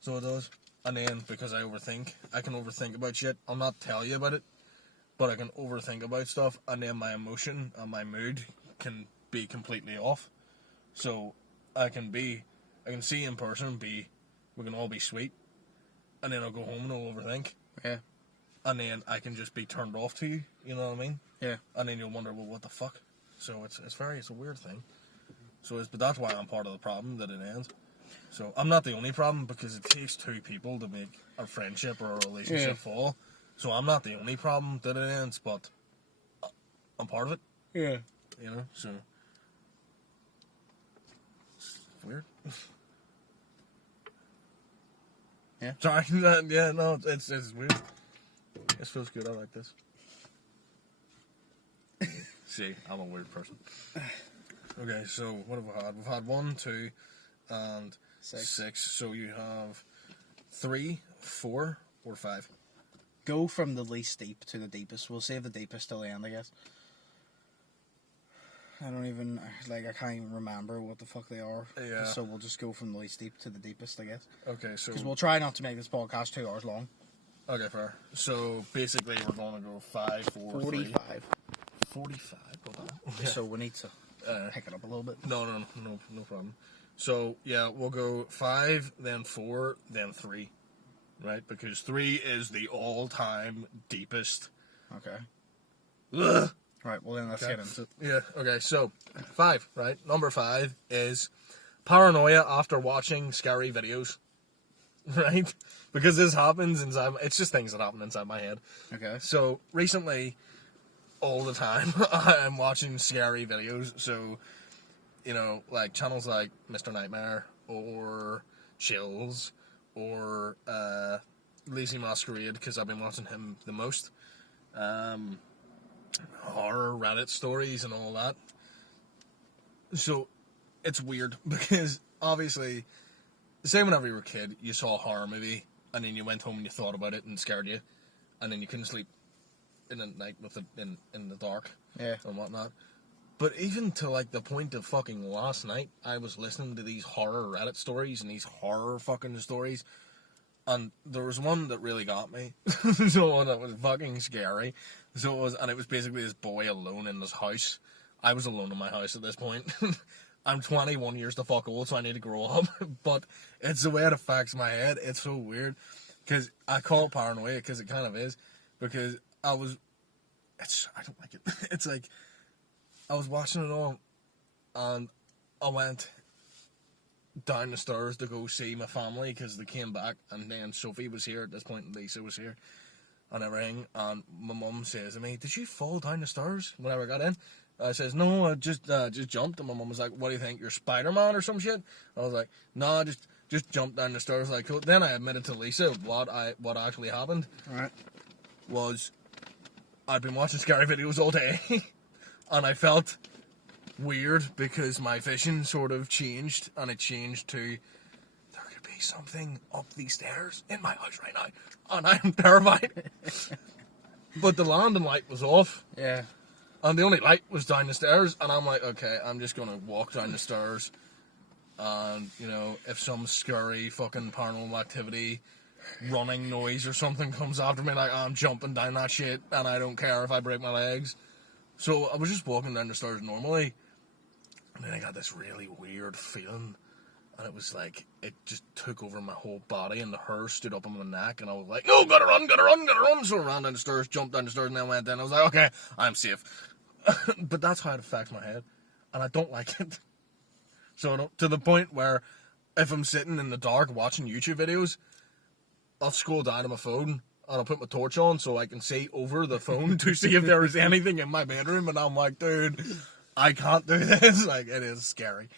So it does. And then because I can overthink about shit. I'll not tell you about it, but I can overthink about stuff, and then my emotion and my mood can be completely off. So I can see in person, we can all be sweet, and then I'll go home and I'll overthink. Yeah. And then I can just be turned off to you, you know what I mean? Yeah. And then you'll wonder, well, what the fuck? So it's a weird thing. But that's why I'm part of the problem, that it ends. So I'm not the only problem, because it takes 2 people to make a friendship or a relationship fall. So I'm not the only problem that it ends, but I'm part of it. Yeah. You know, so it's weird. Yeah. Sorry. Yeah, no, it's weird. This feels good. I like this. See, I'm a weird person. Okay, so what have we had? We've had 1, 2, and 6. So you have 3, 4, or 5. Go from the least deep to the deepest. We'll save the deepest till the end, I guess. I can't even remember what the fuck they are. Yeah. So we'll just go from the least deep to the deepest, I guess. Okay, so... Because we'll try not to make this podcast 2 hours long. Okay, fair. So basically we're going to go 5, 4, 45. 3. 45? Hold on. Yeah. So we need to pick it up a little bit. No problem. So, yeah, we'll go 5, then 4, then 3. Right? Because 3 is the all-time deepest. Okay. Ugh. Right, well then let's get into it. Yeah, okay, so 5, right? Number 5 is paranoia after watching scary videos. Right? Because this happens inside, it's just things that happen inside my head. Okay. So, recently, all the time, I'm watching scary videos. So, you know, like channels like Mr. Nightmare, or Chills, or Lazy Masquerade, because I've been watching him the most. Horror Reddit stories and all that. So it's weird because obviously, say whenever you were a kid, you saw a horror movie and then you went home and you thought about it and it scared you, and then you couldn't sleep in the night with it in the dark, yeah, and whatnot. But even to like the point of fucking last night, I was listening to these horror Reddit stories and these horror fucking stories. And there was one that really got me. So that was fucking scary. So it was basically this boy alone in his house. I was alone in my house at this point. I'm 21 years the fuck old, so I need to grow up. But it's the way it affects my head. It's so weird. Because I call it paranoia, because it kind of is. Because I don't like it. It's like, I was watching it all, and I went down the stairs to go see my family because they came back, and then Sophie was here at this point, and Lisa was here and everything, and my mum says to me, "Did you fall down the stairs?" Whenever I got in, I says, no, I just jumped. And my mum was like, what do you think, you're Spider-Man or some shit? I was like, no, just jumped down the stairs. Like, cool. Then I admitted to Lisa what actually happened. Right. Was I'd been watching scary videos all day, and I felt weird because my vision sort of changed, and it changed to there could be something up these stairs in my house right now, and I am terrified. But the landing light was off. Yeah. And the only light was down the stairs, and I'm like, okay, I'm just gonna walk down the stairs, and, you know, if some scary fucking paranormal activity, running noise or something comes after me, like, I'm jumping down that shit, and I don't care if I break my legs. So I was just walking down the stairs normally, and then I got this really weird feeling, and it was like, it just took over my whole body, and the hair stood up on my neck, and I was like, no, gotta run. So I ran down the stairs, jumped down the stairs, and then went in. I was like, okay, I'm safe. But that's how it affects my head, and I don't like it. So to the point where if I'm sitting in the dark watching YouTube videos, I'll scroll down to my phone and I'll put my torch on so I can see over the phone to see if there is anything in my bedroom, and I'm like, dude, I can't do this. Like, it is scary.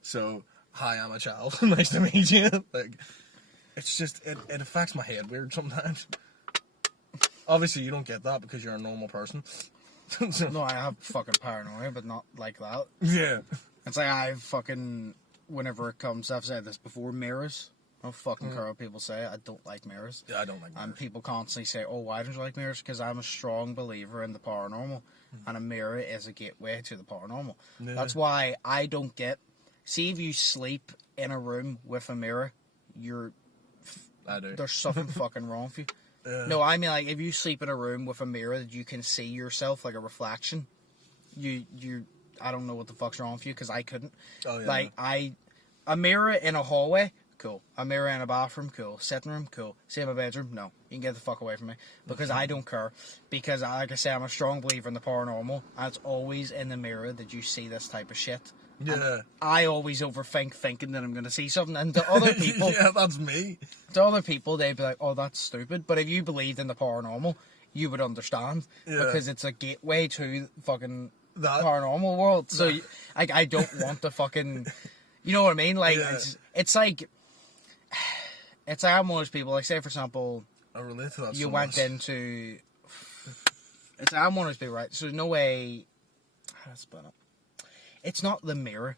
So, hi, I'm a child. Nice to meet you. Like, it's just, it affects my head weird sometimes. Obviously, you don't get that because you're a normal person. So, No, I have fucking paranoia, but not like that. yeah. It's like I fucking, whenever it comes, I've said this before, mirrors. I don't fucking care what people say. I don't like mirrors. Yeah, I don't like mirrors. And people constantly say, oh, why don't you like mirrors? Because I'm a strong believer in the paranormal. And a mirror is a gateway to the paranormal. Yeah. That's why I don't get... See, if you sleep in a room with a mirror, I do. there's something fucking wrong with you. Yeah. No, I mean, like, if you sleep in a room with a mirror that you can see yourself, like a reflection, I don't know what the fuck's wrong with you, because I couldn't. Oh, yeah. Like, a mirror in a hallway, cool. A mirror in a bathroom, cool. Sitting room, cool. See in my bedroom, no. You can get the fuck away from me. Because I don't care. Because, like I say, I'm a strong believer in the paranormal, and it's always in the mirror that you see this type of shit. Yeah. And I always overthink thinking that I'm going to see something, and to other people... Yeah, that's me. To other people, they'd be like, oh, that's stupid. But if you believed in the paranormal, you would understand. Yeah. Because it's a gateway to fucking That- paranormal world. So, I don't want to fucking... You know what I mean? Like, Yeah. it's like... It's like I'm one of those people, like, say, for example, I relate to that you so went much. into... It's like I'm one of those people, right? So, there's no way... How do I spell it? It's not the mirror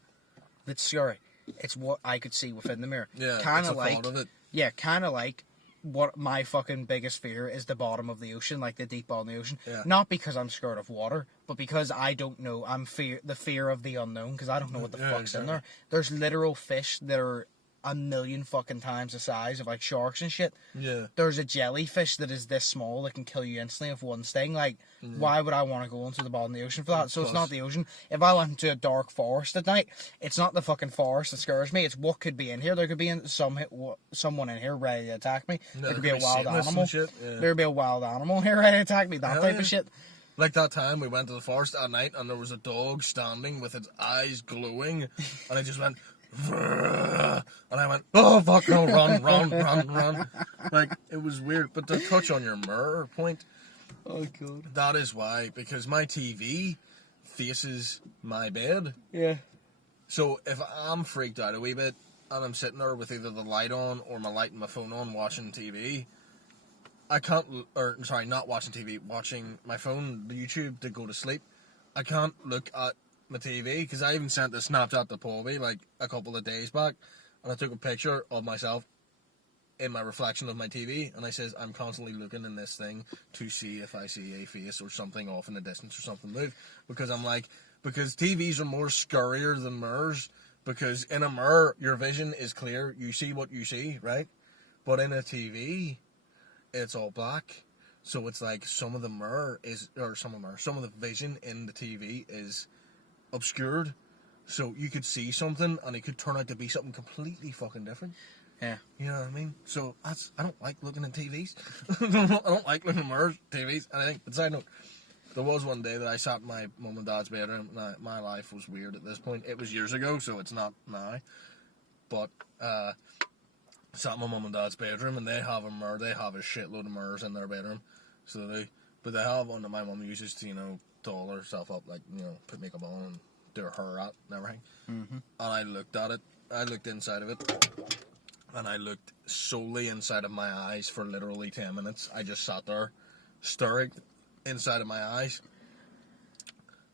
that's scary. It's what I could see within the mirror. Yeah, kind it's of the like... thought of it. Yeah, kind of like what my fucking biggest fear is the bottom of the ocean, like the deep bottom of the ocean. Yeah. Not because I'm scared of water, but because I don't know. I'm the fear of the unknown, because I don't know what the Yeah, fuck's exactly. in there. There's literal fish that are a million fucking times the size of like sharks and shit. Yeah. There's a jellyfish that is this small that can kill you instantly with one sting. Like, why would I want to go into the bottom of the ocean for that? So it's not the ocean. If I went into a dark forest at night, it's not the fucking forest that scares me. It's what could be in here. There could be someone in here ready to attack me. No, There could be a wild Satanists and animal. shit, yeah. There could be a wild animal here ready to attack me. That Hell type yeah. of shit. Like that time we went to the forest at night and there was a dog standing with its eyes glowing, and I just went, "Vrrr," and I went, oh fuck no, run. Like, it was weird. But to touch on your mirror point, Oh god. that is why, because my TV faces my bed. Yeah. So if I'm freaked out a wee bit and I'm sitting there with either the light on or my light and my phone on watching TV, I can't, or sorry, not watching TV, watching my phone, the YouTube, to go to sleep. I can't look at my TV, because I even sent the Snapchat to Paulby like a couple of days back, and I took a picture of myself in my reflection of my TV, and I says, I'm constantly looking in this thing to see if I see a face or something off in the distance or something move, because I'm like, because TVs are more scarier than mirrors, because in a mirror, your vision is clear, you see what you see, right? But in a TV, it's all black, so it's like some of the vision in the TV is obscured, so you could see something and it could turn out to be something completely fucking different. Yeah. You know what I mean? So I don't like looking at TVs. I don't like looking at mirrors, TVs, anything. But side note, there was one day that I sat in my mum and dad's bedroom. Now, my life was weird at this point. It was years ago, so it's not now. But sat in my mum and dad's bedroom, and they have a mirror. They have a shitload of mirrors in their bedroom. So they have one that my mum uses to, doll herself up, like, you know, put makeup on and do her hair out and everything. Mm-hmm. And I looked at it. I looked inside of it. And I looked solely inside of my eyes for literally 10 minutes. I just sat there staring inside of my eyes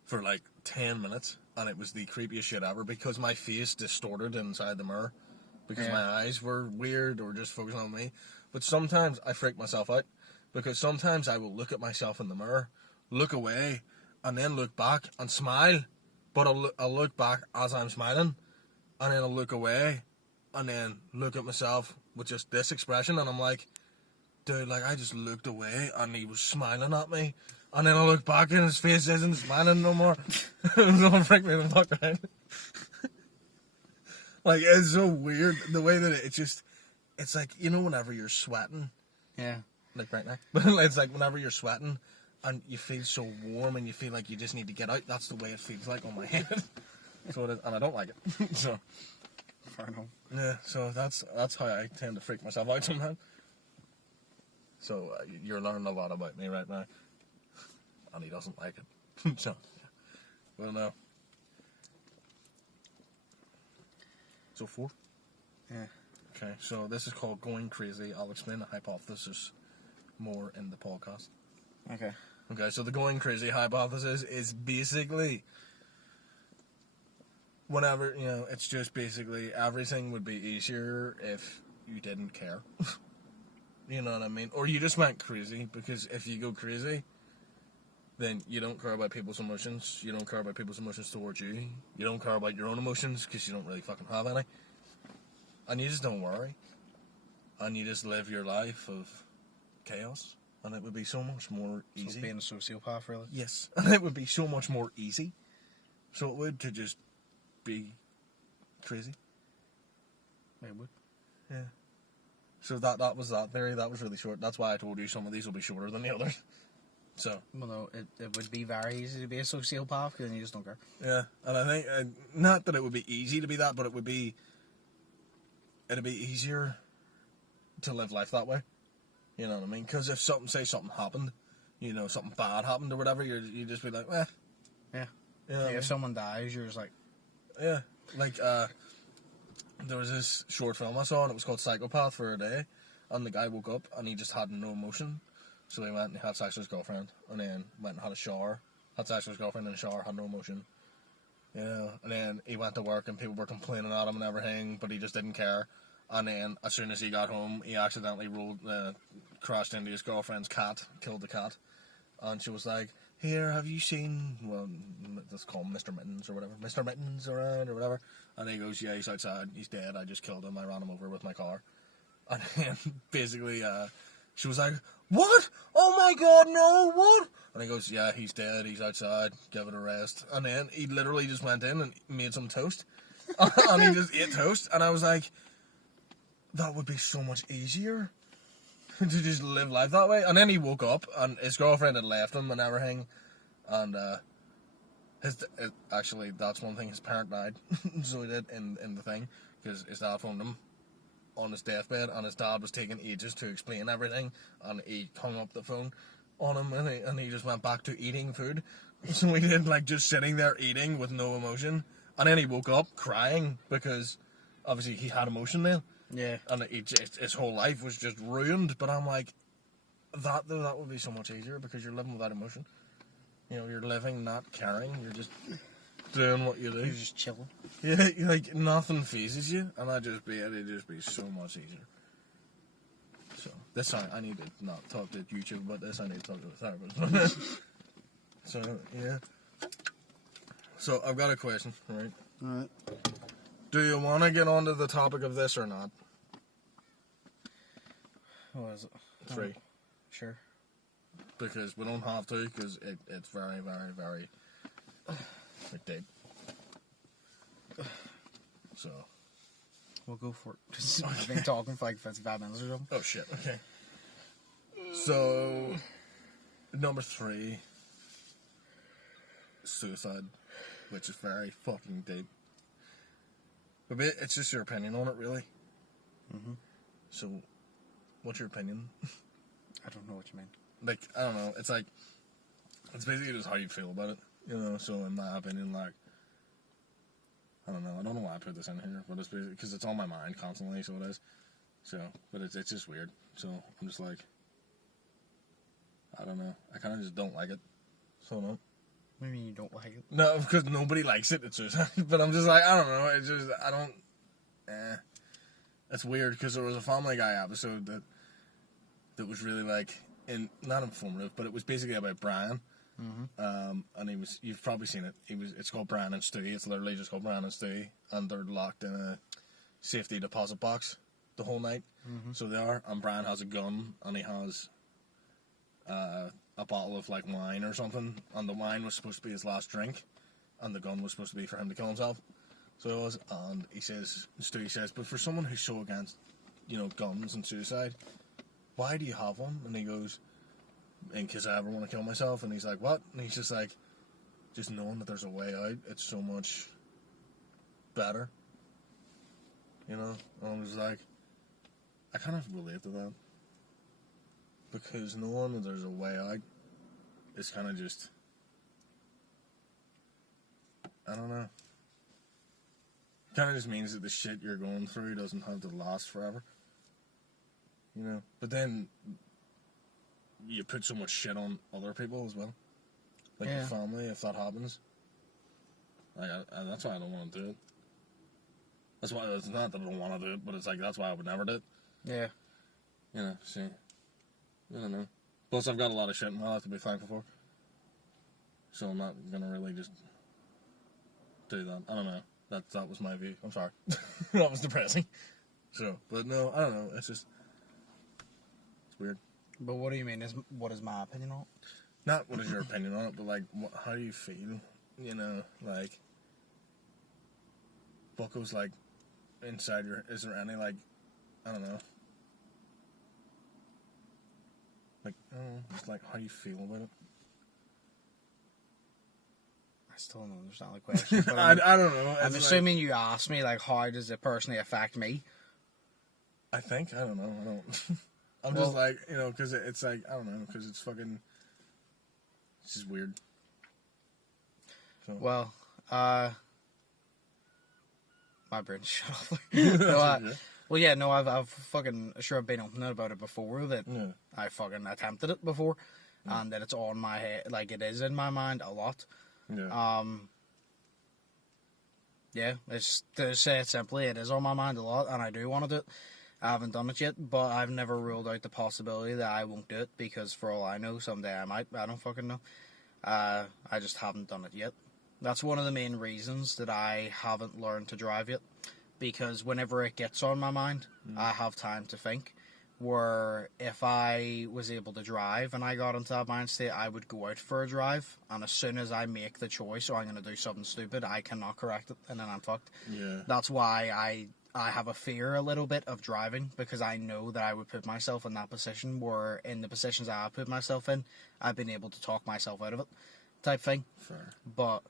for like 10 minutes. And it was the creepiest shit ever because my face distorted inside the mirror. Because my eyes were weird or just focusing on me. But sometimes I freak myself out. Because sometimes I will look at myself in the mirror, look away, and then look back and smile. But I'll look back as I'm smiling. And then I'll look away. And then look at myself with just this expression. And I'm like, dude, like I just looked away and he was smiling at me. And then I look back and his face isn't smiling no more. Don't freak me the fuck out. Like, it's so weird. The way that it's like, you know, whenever you're sweating. Yeah. Like right now. But it's like whenever you're sweating and you feel so warm and you feel like you just need to get out. That's the way it feels like on my head. So it is, and I don't like it. So. Fair enough. Yeah, so that's how I tend to freak myself out sometimes. So you're learning a lot about me right now. And he doesn't like it. So, well, no. So 4? Yeah. Okay, so this is called Going Crazy. I'll explain the hypothesis more in the podcast. Okay. Okay, so the Going Crazy hypothesis is basically whenever, you know, it's just basically everything would be easier if you didn't care. You know what I mean? Or you just went crazy, because if you go crazy, then you don't care about people's emotions. You don't care about people's emotions towards you. You don't care about your own emotions because you don't really fucking have any. And you just don't worry. And you just live your life of chaos. And it would be so much more easy. So being a sociopath, really? Yes. And it would be so much more easy. So it would to just be crazy. It would. Yeah. So that was that theory. That was really short. That's why I told you some of these will be shorter than the others. So. Well, no, it would be very easy to be a sociopath because you just don't care. Yeah, and I think not that it would be easy to be that, but it'd be easier to live life that way. You know what I mean? Because if something happened, you know, something bad happened or whatever, you just be like, eh. Yeah. You know Like if someone dies, you're just like, yeah, like there was this short film I saw and it was called Psychopath for a Day, and the guy woke up and he just had no emotion. So he went and had sex with his girlfriend, and then went and had a shower, had sex with his girlfriend in the shower, had no emotion. You know, and then he went to work and people were complaining at him and everything, but he just didn't care. And then as soon as he got home, he accidentally crashed into his girlfriend's cat, killed the cat. And she was like, here, have you seen, well, let's call him Mr. Mittens or whatever, Mr. Mittens around or whatever. And he goes, yeah, he's outside, he's dead, I just killed him, I ran him over with my car. And then basically, she was like, what? Oh my god, no, what? And he goes, yeah, he's dead, he's outside, give it a rest. And then he literally just went in and made some toast. And he just ate toast. And I was like, that would be so much easier to just live life that way. And then he woke up and his girlfriend had left him and everything. And actually, that's one thing, his parent died. So he did in the thing, because his dad phoned him on his deathbed, and his dad was taking ages to explain everything, and he hung up the phone on him, and he just went back to eating food. So he did, like, just sitting there eating with no emotion, and then he woke up crying, because obviously he had emotion then. yeah. And his whole life was just ruined, but I'm like, that would be so much easier, because you're living without emotion. You know, you're living not caring, you're just doing what you do. You're just chilling. Yeah, like nothing phases you, and it'd just be so much easier. So this time I need to not talk to YouTube about this. I need to talk to a therapist. So yeah. So I've got a question, right? Alright. Do you want to get onto the topic of this or not? What is it? 3. Sure. Because we don't have to, because it's very, very, very deep. So. We'll go for it. I've been talking for like 55 minutes or something. Oh shit, okay. So, number 3, suicide, which is very fucking deep. But it's just your opinion on it, really. Mm-hmm. So, what's your opinion? I don't know what you mean. Like, I don't know, it's like, It's basically just how you feel about it, you know. So in my opinion, like, I don't know why I put this in here, but it's basically because it's on my mind constantly, so it is. So, but it's just weird. So I'm just like, I don't know. I kind of just don't like it. So no. What do you mean you don't like it? No, because nobody likes it. It's suicide. But I'm just like, I don't know. It's just, I don't. It's weird because there was a Family Guy episode that was really like, not informative, but it was basically about Brian. Mm-hmm. And you've probably seen it. It's called Brian and Stewie. It's literally just called Brian and Stewie, and they're locked in a safety deposit box the whole night. Mm-hmm. So they are, and Brian has a gun, and he has a bottle of like wine or something, and the wine was supposed to be his last drink, and the gun was supposed to be for him to kill himself. So it was, and Stewie says, but for someone who's so against, you know, guns and suicide, why do you have one? And he goes, in case I ever want to kill myself. And he's like, what? And he's just like, just knowing that there's a way out, it's so much better. You know? And I was like, I kind of relate to that. Because knowing that there's a way out is kind of just, I don't know. Kind of just means that the shit you're going through doesn't have to last forever. You know? But then you put so much shit on other people as well. Like your family, if that happens. Like, that's why I don't want to do it. That's why, it's not that I don't want to do it, but it's like, that's why I would never do it. Yeah. You know, see. I don't know. Plus, I've got a lot of shit in my life to be thankful for. So I'm not going to really just do that. I don't know. That was my view. I'm sorry. That was depressing. So, but no, I don't know. It's just, it's weird. But what do you mean? What is my opinion on it? Not what is your opinion on it, but like, how do you feel? You know, like, Bucko's like, inside your, is there any like, I don't know. Like, I don't know, just like, how do you feel about it? I still don't understand the question. But I don't know. I'm assuming you asked me, like, how does it personally affect me? I think, I don't know, I don't. I'm just like, you know, because it's like, I don't know, because it's fucking, it's just weird. So. Well, my brain's shut off. No, well, yeah, no, I've fucking, sure I've been open about it before, that I fucking attempted it before, and that it's on my head, like, it is in my mind a lot. Yeah. Yeah, it's, to say it simply, it is on my mind a lot, and I do want to do it. I haven't done it yet, but I've never ruled out the possibility that I won't do it, because for all I know, someday I might. I don't fucking know. I just haven't done it yet. That's one of the main reasons that I haven't learned to drive yet, because whenever it gets on my mind, I have time to think, where if I was able to drive and I got into that mind state, I would go out for a drive, and as soon as I make the choice, or I'm going to do something stupid, I cannot correct it, and then I'm fucked. Yeah. That's why I have a fear a little bit of driving, because I know that I would put myself in that position, where in the positions I have put myself in, I've been able to talk myself out of it, type thing. Fair. But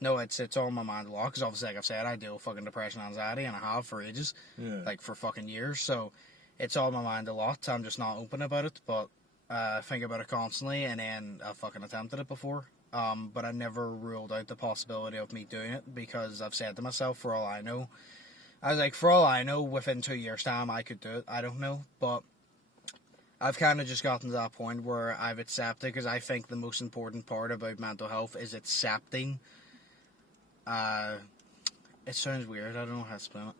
no, it's on my mind a lot, because obviously, like I've said, I deal with fucking depression and anxiety, and I have for ages, like for fucking years, so it's on my mind a lot. I'm just not open about it, but I think about it constantly, and then I fucking attempted it before. But I never ruled out the possibility of me doing it, because I've said to myself, for all I know, I was like, for all I know, within 2 years' time, I could do it. I don't know, but I've kind of just gotten to that point where I've accepted, because I think the most important part about mental health is accepting. It sounds weird, I don't know how to explain it.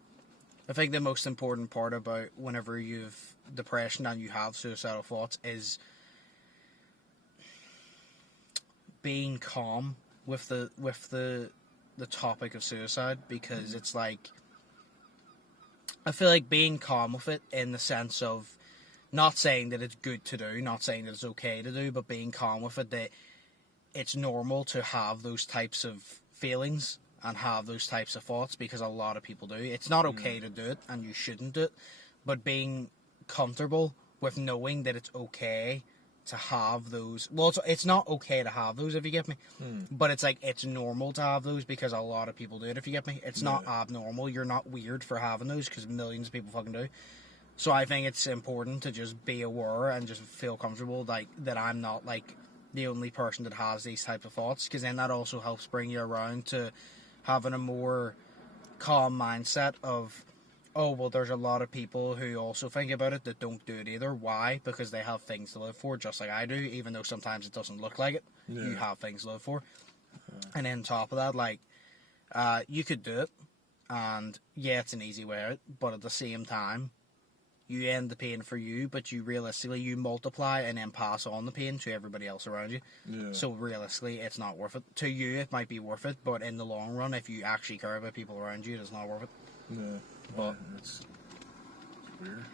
I think the most important part about whenever you've depression and you have suicidal thoughts is being calm with the topic of suicide, because it's like, I feel like being calm with it in the sense of not saying that it's good to do, not saying that it's okay to do, but being calm with it, that it's normal to have those types of feelings and have those types of thoughts, because a lot of people do. It's not okay to do it, and you shouldn't do it, but being comfortable with knowing that it's okay to have those. Well, it's not okay to have those, if you get me, but it's like, it's normal to have those, because a lot of people do it, if you get me. It's not abnormal. You're not weird for having those, because millions of people fucking do. So I think it's important to just be aware and just feel comfortable, like, that I'm not, like, the only person that has these type of thoughts, because then that also helps bring you around to having a more calm mindset of, oh, well, there's a lot of people who also think about it that don't do it either. Why? Because they have things to live for, just like I do, even though sometimes it doesn't look like it. Yeah. You have things to live for. And then on top of that, like, you could do it, and yeah, it's an easy way out, but at the same time, you end the pain for you, but you realistically, you multiply and then pass on the pain to everybody else around you. Yeah. So realistically, it's not worth it. To you, it might be worth it, but in the long run, if you actually care about people around you, it's not worth it. Yeah. But it's weird.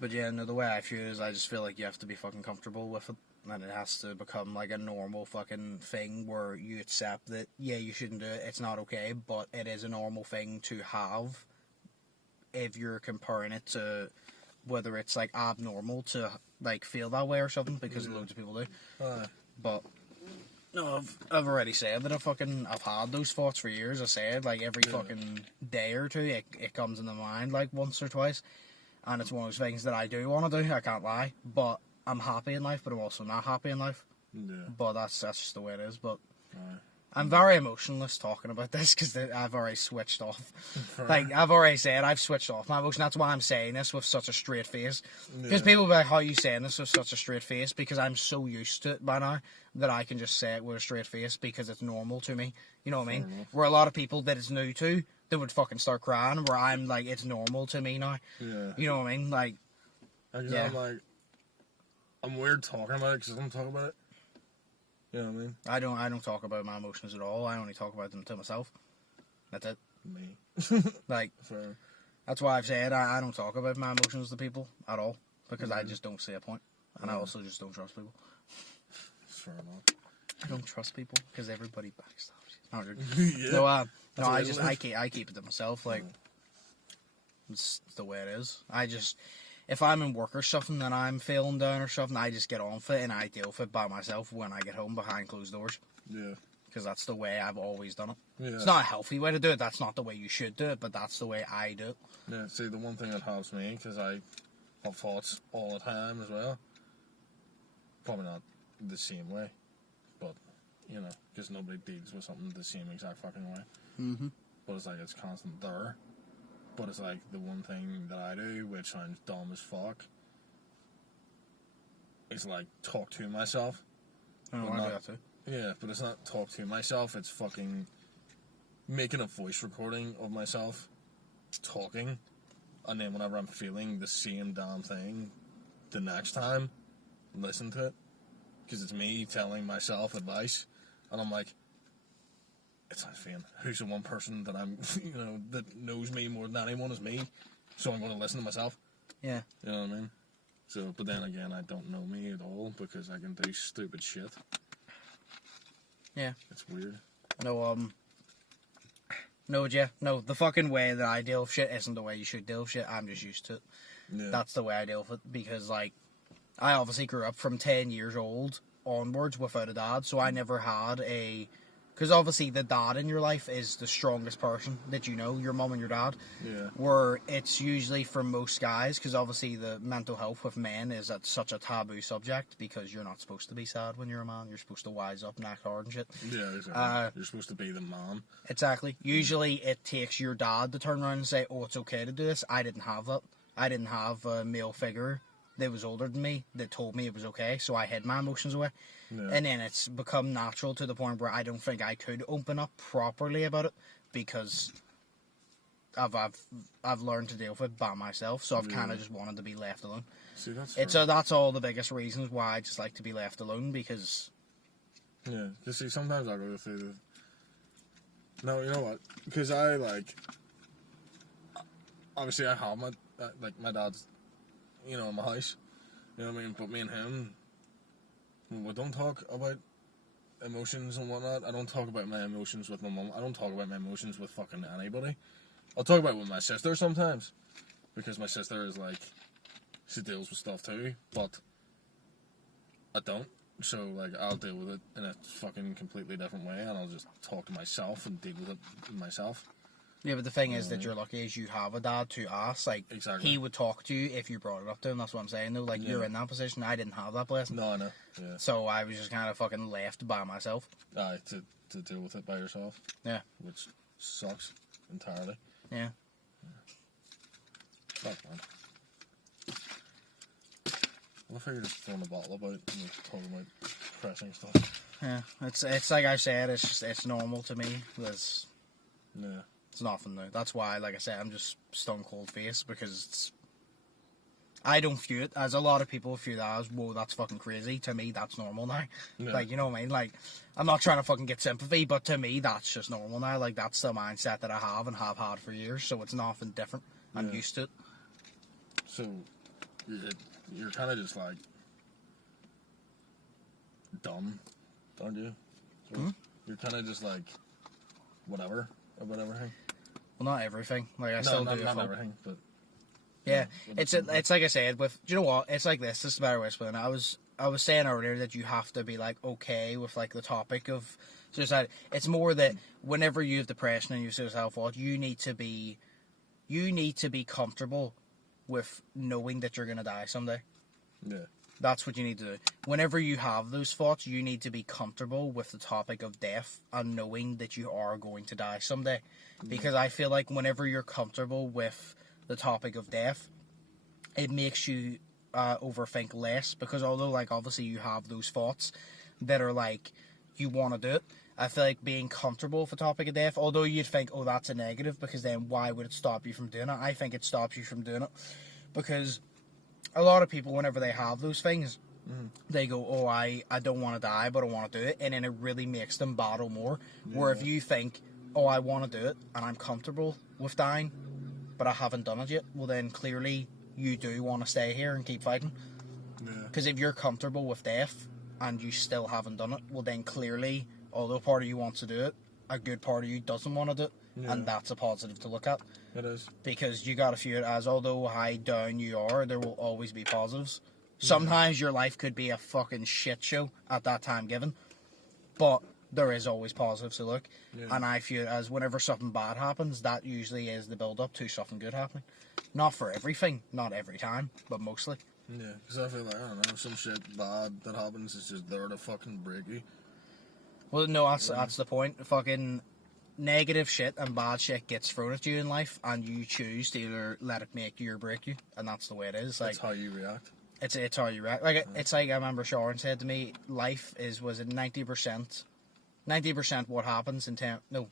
But yeah, no, the way I feel is I just feel like you have to be fucking comfortable with it. And it has to become like a normal fucking thing where you accept that, yeah, you shouldn't do it, it's not okay, but it is a normal thing to have if you're comparing it to whether it's like abnormal to like feel that way or something, because loads of people do. But no, I've already said that I've had those thoughts for years. I said like every fucking day or two it comes in the mind like once or twice, and it's one of those things that I do want to do, I can't lie, but I'm happy in life, but I'm also not happy in life. Yeah. But that's just the way it is. But I'm very emotionless talking about this because I've already switched off. Like, I've already said I've switched off my emotion. That's why I'm saying this with such a straight face. Because people will be like, how are you saying this with such a straight face? Because I'm so used to it by now that I can just say it with a straight face because it's normal to me. You know what I mean? Where a lot of people that it's new to, they would fucking start crying, where I'm like, it's normal to me now. Yeah. You know what I mean? Like, yeah. I'm like, I'm weird talking about it because I don't talk about it. You know what I mean? I don't talk about my emotions at all. I only talk about them to myself. That's it. Me. Like, fair. That's why I've said I don't talk about my emotions to people at all, because I just don't see a point. And I also just don't trust people. Fair enough. I don't trust people because everybody backstabs you. No, I keep it to myself. Like, it's the way it is. If I'm in work or something and I'm feeling down or something, I just get on with it and I deal with it by myself when I get home behind closed doors. Yeah. Because that's the way I've always done it. Yeah. It's not a healthy way to do it. That's not the way you should do it, but that's the way I do it. Yeah, see, the one thing that helps me, because I have thoughts all the time as well, probably not the same way, but, you know, because nobody deals with something the same exact fucking way. Mm-hmm. But it's like, it's constant there. But it's like the one thing that I do, which sounds dumb as fuck, is like talk to myself. Oh, I do that too. Yeah, but it's not talk to myself, it's fucking making a voice recording of myself talking, and then whenever I'm feeling the same damn thing the next time, listen to it. Because it's me telling myself advice, and I'm like, it's not Finn. Who's the one person that I'm, you know, that knows me more than anyone is me? So I'm going to listen to myself. Yeah. You know what I mean? So, but then again, I don't know me at all because I can do stupid shit. Yeah. It's weird. No, the fucking way that I deal with shit isn't the way you should deal with shit. I'm just used to it. Yeah. That's the way I deal with it because, like, I obviously grew up from 10 years old onwards without a dad, so I never had a... Because obviously the dad in your life is the strongest person that you know, your mum and your dad. Yeah. Where it's usually for most guys, because obviously the mental health with men is such a taboo subject, because you're not supposed to be sad when you're a man. You're supposed to wise up and act hard and shit. Yeah, exactly. You're supposed to be the man. Exactly. Usually it takes your dad to turn around and say, oh, it's okay to do this. I didn't have that. I didn't have a male figure that was older than me that told me it was okay, so I hid my emotions away. Yeah. And then it's become natural to the point where I don't think I could open up properly about it because I've learned to deal with it by myself, so I've kind of just wanted to be left alone. See, that's all the biggest reasons why I just like to be left alone, because... Yeah, you see, sometimes I go through the... No, you know what? Because I, like... Obviously, I have my dad's, you know, in my house. You know what I mean? But me and him... We don't talk about emotions and whatnot. I don't talk about my emotions with my mum. I don't talk about my emotions with fucking anybody. I'll talk about it with my sister sometimes. Because my sister is like... She deals with stuff too. But... I don't. So, like, I'll deal with it in a fucking completely different way. And I'll just talk to myself and deal with it myself. Yeah, but the thing is that you're lucky as you have a dad to ask. Like, Exactly. he would talk to you if you brought it up to him. That's what I'm saying, though. Like, you're in that position. I didn't have that blessing. No, I know. Yeah. So I was just kind of fucking left by myself. Aye, to deal with it by yourself. Yeah. Which sucks entirely. Yeah. Fuck, man. Well, I figured just throwing a bottle about and talking about pressing stuff. Yeah. It's like I said, it's normal to me. It's nothing new. That's why, like I said, I'm just stone cold faced because I don't view it as a lot of people view that as, whoa, that's fucking crazy. To me, that's normal now. Yeah. Like, you know what I mean? Like, I'm not trying to fucking get sympathy, but to me, that's just normal now. Like, that's the mindset that I have and have had for years, so it's nothing different. I'm used to it. So, you're kind of just like dumb, aren't you? So You're kind of just like whatever about everything. Well, not everything. Like, I No, still not, do. not everything, but Yeah, it's like I said. With, do you know what? It's like this. This is a better way to explain it. I was saying earlier that you have to be like okay with like the topic of suicide. It's more that whenever you have depression and you suicidal thoughts, you need to be comfortable with knowing that you're gonna die someday. yeah, That's what you need to do. Whenever you have those thoughts, you need to be comfortable with the topic of death and knowing that you are going to die someday. Because I feel like whenever you're comfortable with the topic of death, it makes you overthink less. Because although, like, obviously you have those thoughts that are like, you want to do it, I feel like being comfortable with the topic of death, although you'd think, oh, that's a negative, because then why would it stop you from doing it? I think it stops you from doing it. Because a lot of people, whenever they have those things, they go, oh, I don't want to die, but I want to do it. And then it really makes them battle more. Yeah. Where if you think, oh, I want to do it, and I'm comfortable with dying, but I haven't done it yet, well, then clearly you do want to stay here and keep fighting. Because if you're comfortable with death, and you still haven't done it, well, then clearly, although part of you wants to do it, a good part of you doesn't want to do it. Yeah. And that's a positive to look at. It is. Because you gotta view it as, although how down you are, there will always be positives. Yeah. Sometimes your life could be a fucking shit show at that time given, but there is always positives to look. Yeah. And I view it as whenever something bad happens, that usually is the build up to something good happening. Not for everything, not every time, but mostly. Yeah, because I feel like, I don't know, some shit bad that happens is just there to fucking break you. Well, no, that's the point. Fucking negative shit and bad shit gets thrown at you in life, and you choose to either let it make you or break you, and that's the way it is. Like, that's how you react. It's how you react. Like, it's like I remember Sharon said to me, life was it 90%? 90% what happens in 10%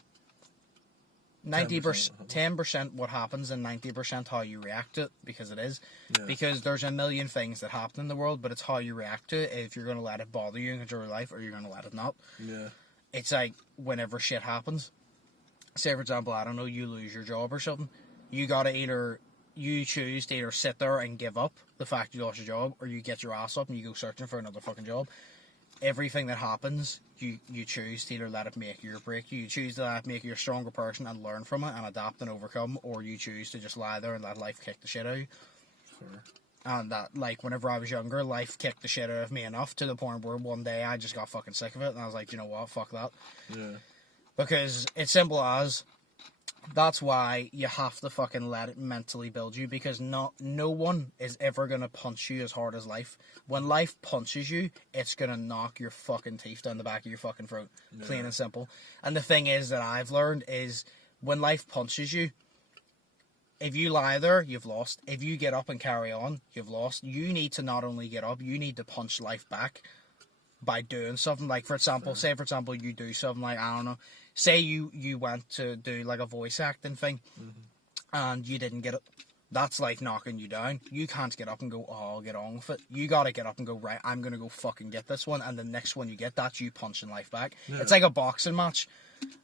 what happens and 90% how you react to it, because it is. Yeah. Because there's a million things that happen in the world, but it's how you react to it, if you're going to let it bother you and control your life, or you're going to let it not. Yeah. It's like whenever shit happens, say for example, I don't know, you lose your job or something, you choose to either sit there and give up the fact you lost your job, or you get your ass up and you go searching for another fucking job. Everything that happens, you choose to either let it make you or break you. You choose to let it make you a stronger person and learn from it and adapt and overcome, or you choose to just lie there and let life kick the shit out of you. Sure. And that, like, whenever I was younger, life kicked the shit out of me enough to the point where one day I just got fucking sick of it, and I was like, you know what, fuck that. Yeah. Because it's simple as, that's why you have to fucking let it mentally build you, because no one is ever going to punch you as hard as life. When life punches you, it's going to knock your fucking teeth down the back of your fucking throat. Yeah. Plain and simple. And the thing is that I've learned is, when life punches you, if you lie there, you've lost. If you get up and carry on, you've lost. You need to not only get up, you need to punch life back by doing something. Like, for example, say for example you do something like, I don't know, say you went to do like a voice acting thing, and you didn't get it. That's like knocking you down. You can't get up and go, oh, I'll get on with it. You gotta get up and go, right, I'm gonna go fucking get this one, and the next one you get, that's you punching life back. Yeah. It's like a boxing match.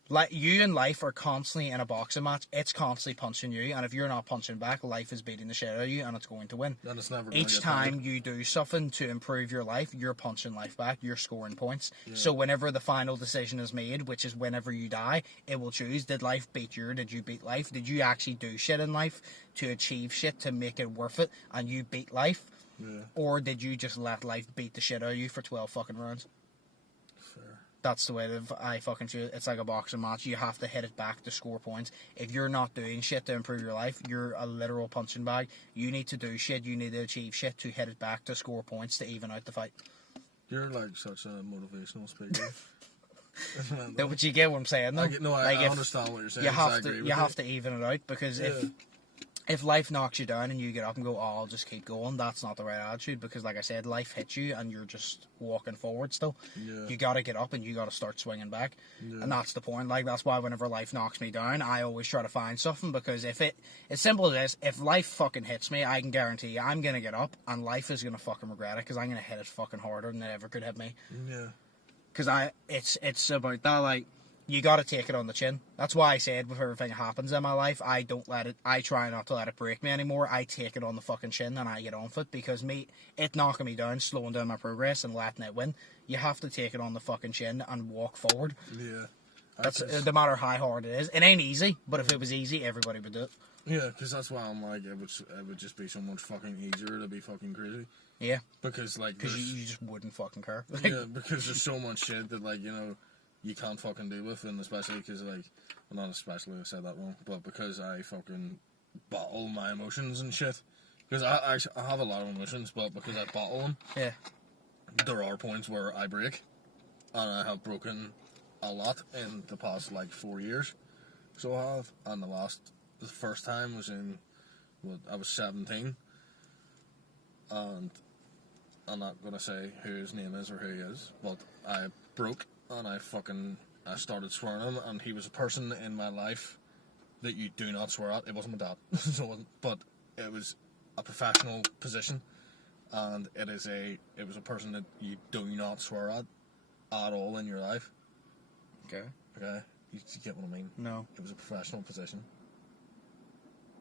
Like, you and life are constantly in a boxing match. It's constantly punching you, and if you're not punching back, life is beating the shit out of you, and it's going to win. And it's never going Each time you do something to improve your life, you're punching life back, you're scoring points. Yeah. So whenever the final decision is made, which is whenever you die, it will choose, did life beat you, or did you beat life? Did you actually do shit in life to achieve shit to make it worth it, and you beat life? Yeah. Or did you just let life beat the shit out of you for 12 fucking rounds? That's the way that I fucking feel. It's like a boxing match. You have to hit it back to score points. If you're not doing shit to improve your life, you're a literal punching bag. You need to do shit. You need to achieve shit to hit it back to score points to even out the fight. You're like such a motivational speaker. No, but you get what I'm saying, though. I understand what you're saying. You have to even it out, because if life knocks you down and you get up and go, oh, I'll just keep going, that's not the right attitude, because like I said, life hits you and you're just walking forward still. Yeah. You got to get up and you got to start swinging back. Yeah. And that's the point. Like, that's why whenever life knocks me down, I always try to find something, because as simple as this, if life fucking hits me, I can guarantee you I'm going to get up and life is going to fucking regret it, because I'm going to hit it fucking harder than it ever could hit me. Yeah. Because it's about that, like, you got to take it on the chin. That's why I said with everything that happens in my life, I try not to let it break me anymore. I take it on the fucking chin and I get on with it, because it knocking me down, slowing down my progress and letting it win. You have to take it on the fucking chin and walk forward. Yeah. That's no matter how hard it is. It ain't easy, but if it was easy, everybody would do it. Yeah, because that's why I'm like, it would just be so much fucking easier to be fucking crazy. Yeah. Because, like... Because you just wouldn't fucking care. Yeah, because there's so much shit that, like, you know, you can't fucking deal with, and especially because, like, well, not especially, I said that wrong, but because I fucking bottle my emotions and shit. Because I have a lot of emotions, but because I bottle them, yeah, there are points where I break, and I have broken a lot in the past, like, 4 years. So I have, and the first time was I was 17, and I'm not going to say who his name is or who he is, but I broke, and I started swearing at him, and he was a person in my life that you do not swear at. It wasn't my dad, but it was a professional position, and it was a person that you do not swear at all in your life. Okay. You get what I mean? No. It was a professional position.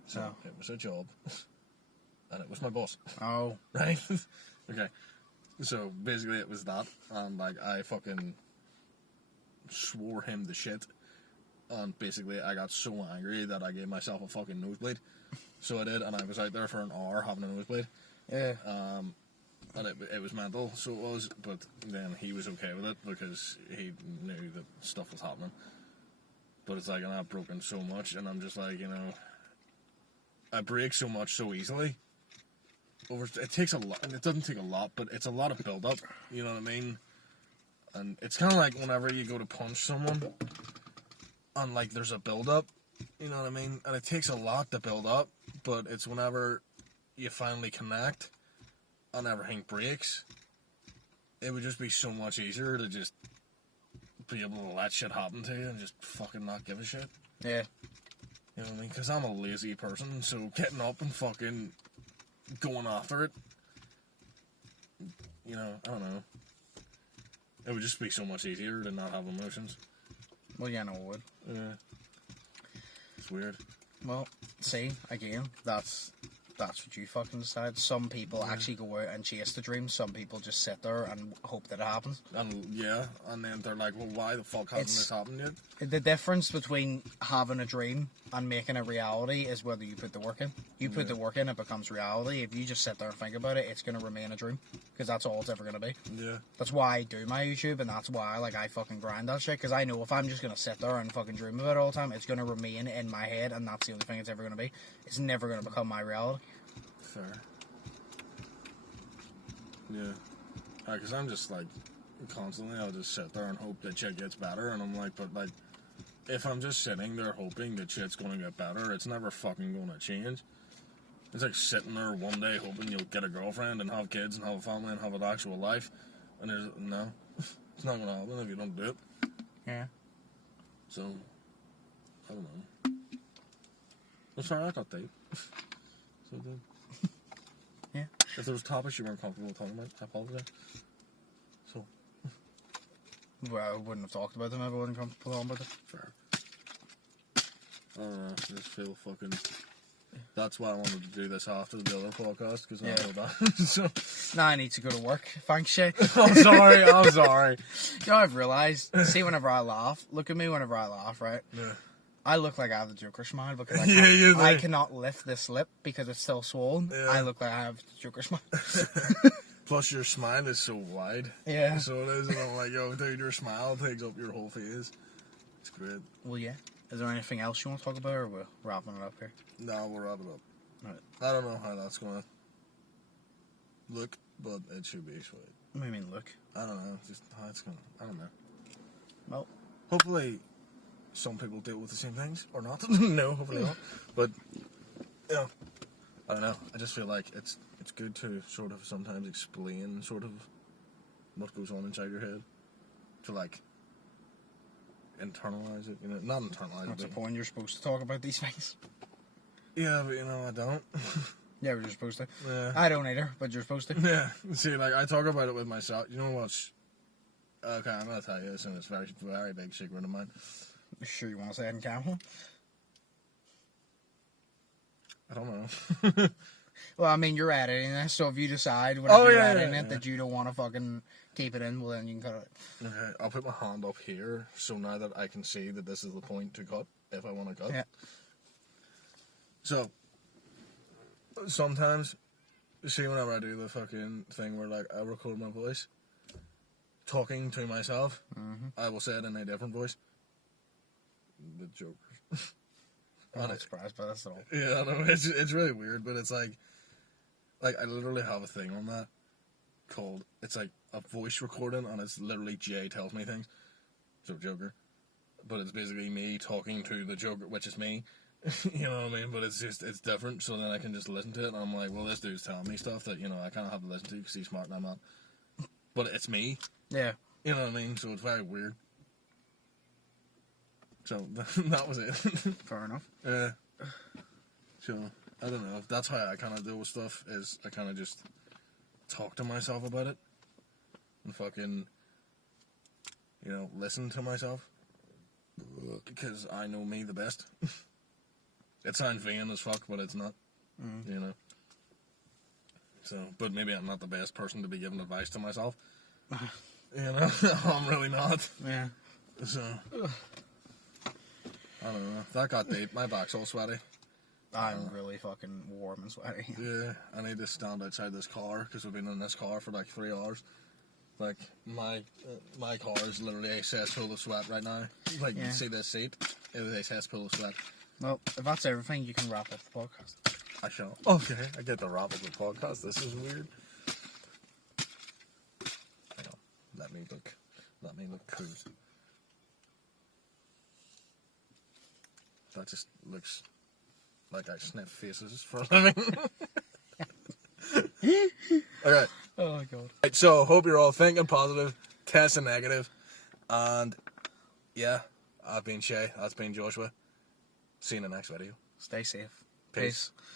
So No. It was a job, and it was my boss. Oh. Right? Okay. So basically it was that, and like I fucking swore him the shit, and basically I got so angry that I gave myself a fucking nosebleed. So I did, and I was out there for an hour having a nosebleed. Yeah. And it was mental, so it was, but then he was okay with it because he knew that stuff was happening. But it's like, and I've broken so much, and I'm just like, you know, I break so much so easily. It takes a lot, and it doesn't take a lot, but it's a lot of build up, you know what I mean? And it's kind of like whenever you go to punch someone, and like there's a build up, you know what I mean? And it takes a lot to build up, but it's whenever you finally connect and everything breaks, it would just be so much easier to just be able to let shit happen to you and just fucking not give a shit. Yeah. You know what I mean? Because I'm a lazy person, so getting up and fucking going after it, you know, I don't know. It would just be so much easier to not have emotions. Well, yeah, no, it would. Yeah. It's weird. Well, see, again, that's what you fucking decide. Some people actually go out and chase the dream. Some people just sit there and hope that it happens. And yeah, and then they're like, well, why the fuck hasn't this happened yet? The difference between having a dream and making it reality is whether you put the work in. You put the work in, it becomes reality. If you just sit there and think about it, it's going to remain a dream. Because that's all it's ever going to be. Yeah. That's why I do my YouTube, and that's why I fucking grind that shit. Because I know if I'm just going to sit there and fucking dream about it all the time, it's going to remain in my head, and that's the only thing it's ever going to be. It's never going to become my reality. Fair. Yeah. Because I'm just like, constantly, I'll just sit there and hope that shit gets better, and I'm like, but like, if I'm just sitting there hoping that shit's going to get better, it's never fucking going to change. It's like sitting there one day hoping you'll get a girlfriend and have kids and have a family and have an actual life, and there's, no, it's not going to happen if you don't do it. Yeah. So, I don't know. I'm sorry, I got deep. So good. Yeah. If there was topics you weren't comfortable talking about, I apologize. So. Well, I wouldn't have talked about them if I wasn't comfortable on with it. Fair. I don't know, I just feel fucking... That's why I wanted to do this after the other podcast, because I know that. So. Now I need to go to work. Thanks, Shay. I'm sorry. You know, I've realised, see, whenever I laugh, look at me whenever I laugh, right? Yeah. I look like I have the Joker smile because I cannot lift this lip because it's still swollen. Yeah. I look like I have the Joker smile. Plus, your smile is so wide. Yeah. So it is, and I'm like, yo, dude, your smile takes up your whole face. It's great. Well, yeah. Is there anything else you want to talk about, or we're wrapping it up here? No, we'll wrap it up. Right. I don't know how that's gonna look, but it should be sweet. What do you mean, look? I don't know, just how it's gonna. I don't know. Well, Hopefully, some people deal with the same things or not. No, hopefully not. But yeah, I don't know. I just feel like it's good to sort of sometimes explain sort of what goes on inside your head to like internalize it. You know, not internalize what's it. the point? You're supposed to talk about these things. Yeah, but you know, I don't. Yeah, we're supposed to. Yeah. I don't either, but you're supposed to. Yeah. See, like I talk about it with myself. You know what's? Okay, I'm gonna tell you this, and it's very, very big secret of mine. Sure, you want to say it in camera? I don't know. Well, I mean, you're editing this, so if you decide whenever you're editing it yeah. that you don't want to fucking keep it in, well, then you can cut it. Okay, I'll put my hand up here, so now that I can see that this is the point to cut, if I want to cut. Yeah. So, sometimes, see, whenever I do the fucking thing where, like, I record my voice, talking to myself, I will say it in a different voice. The Jokers. I'm not surprised by this at all. Yeah, I know, it's really weird, but it's like I literally have a thing on that called, it's like a voice recording, and it's literally Jay tells me things. So Joker. But it's basically me talking to the Joker, which is me. You know what I mean? But it's different, so then I can just listen to it, and I'm like, well, this dude's telling me stuff that, you know, I kind of have to listen to because he's smart and I'm not. But it's me. Yeah. You know what I mean? So it's very weird. So that was it. Fair enough. Yeah. So I don't know. That's how I kind of deal with stuff. Is I kind of just talk to myself about it and fucking, you know, listen to myself because I know me the best. It sounds vain as fuck, but it's not. You know. So, but maybe I'm not the best person to be giving advice to myself. You know, I'm really not. Yeah. So. I don't know. That got deep. My back's all sweaty. I'm really fucking warm and sweaty. Yeah, I need to stand outside this car because we've been in this car for like 3 hours. Like my car is literally a cesspool of sweat right now. Like you see this seat, it was a cesspool of sweat. Well, if that's everything, you can wrap up the podcast. I shall. Okay, I get to wrap up the podcast. This is weird. Hang on. Let me look cool. That just looks like I sniff faces for a living. Okay. Oh, my God. Right, so, hope you're all thinking positive, testing negative, and yeah, I've been Shay, that's been Joshua. See you in the next video. Stay safe. Peace.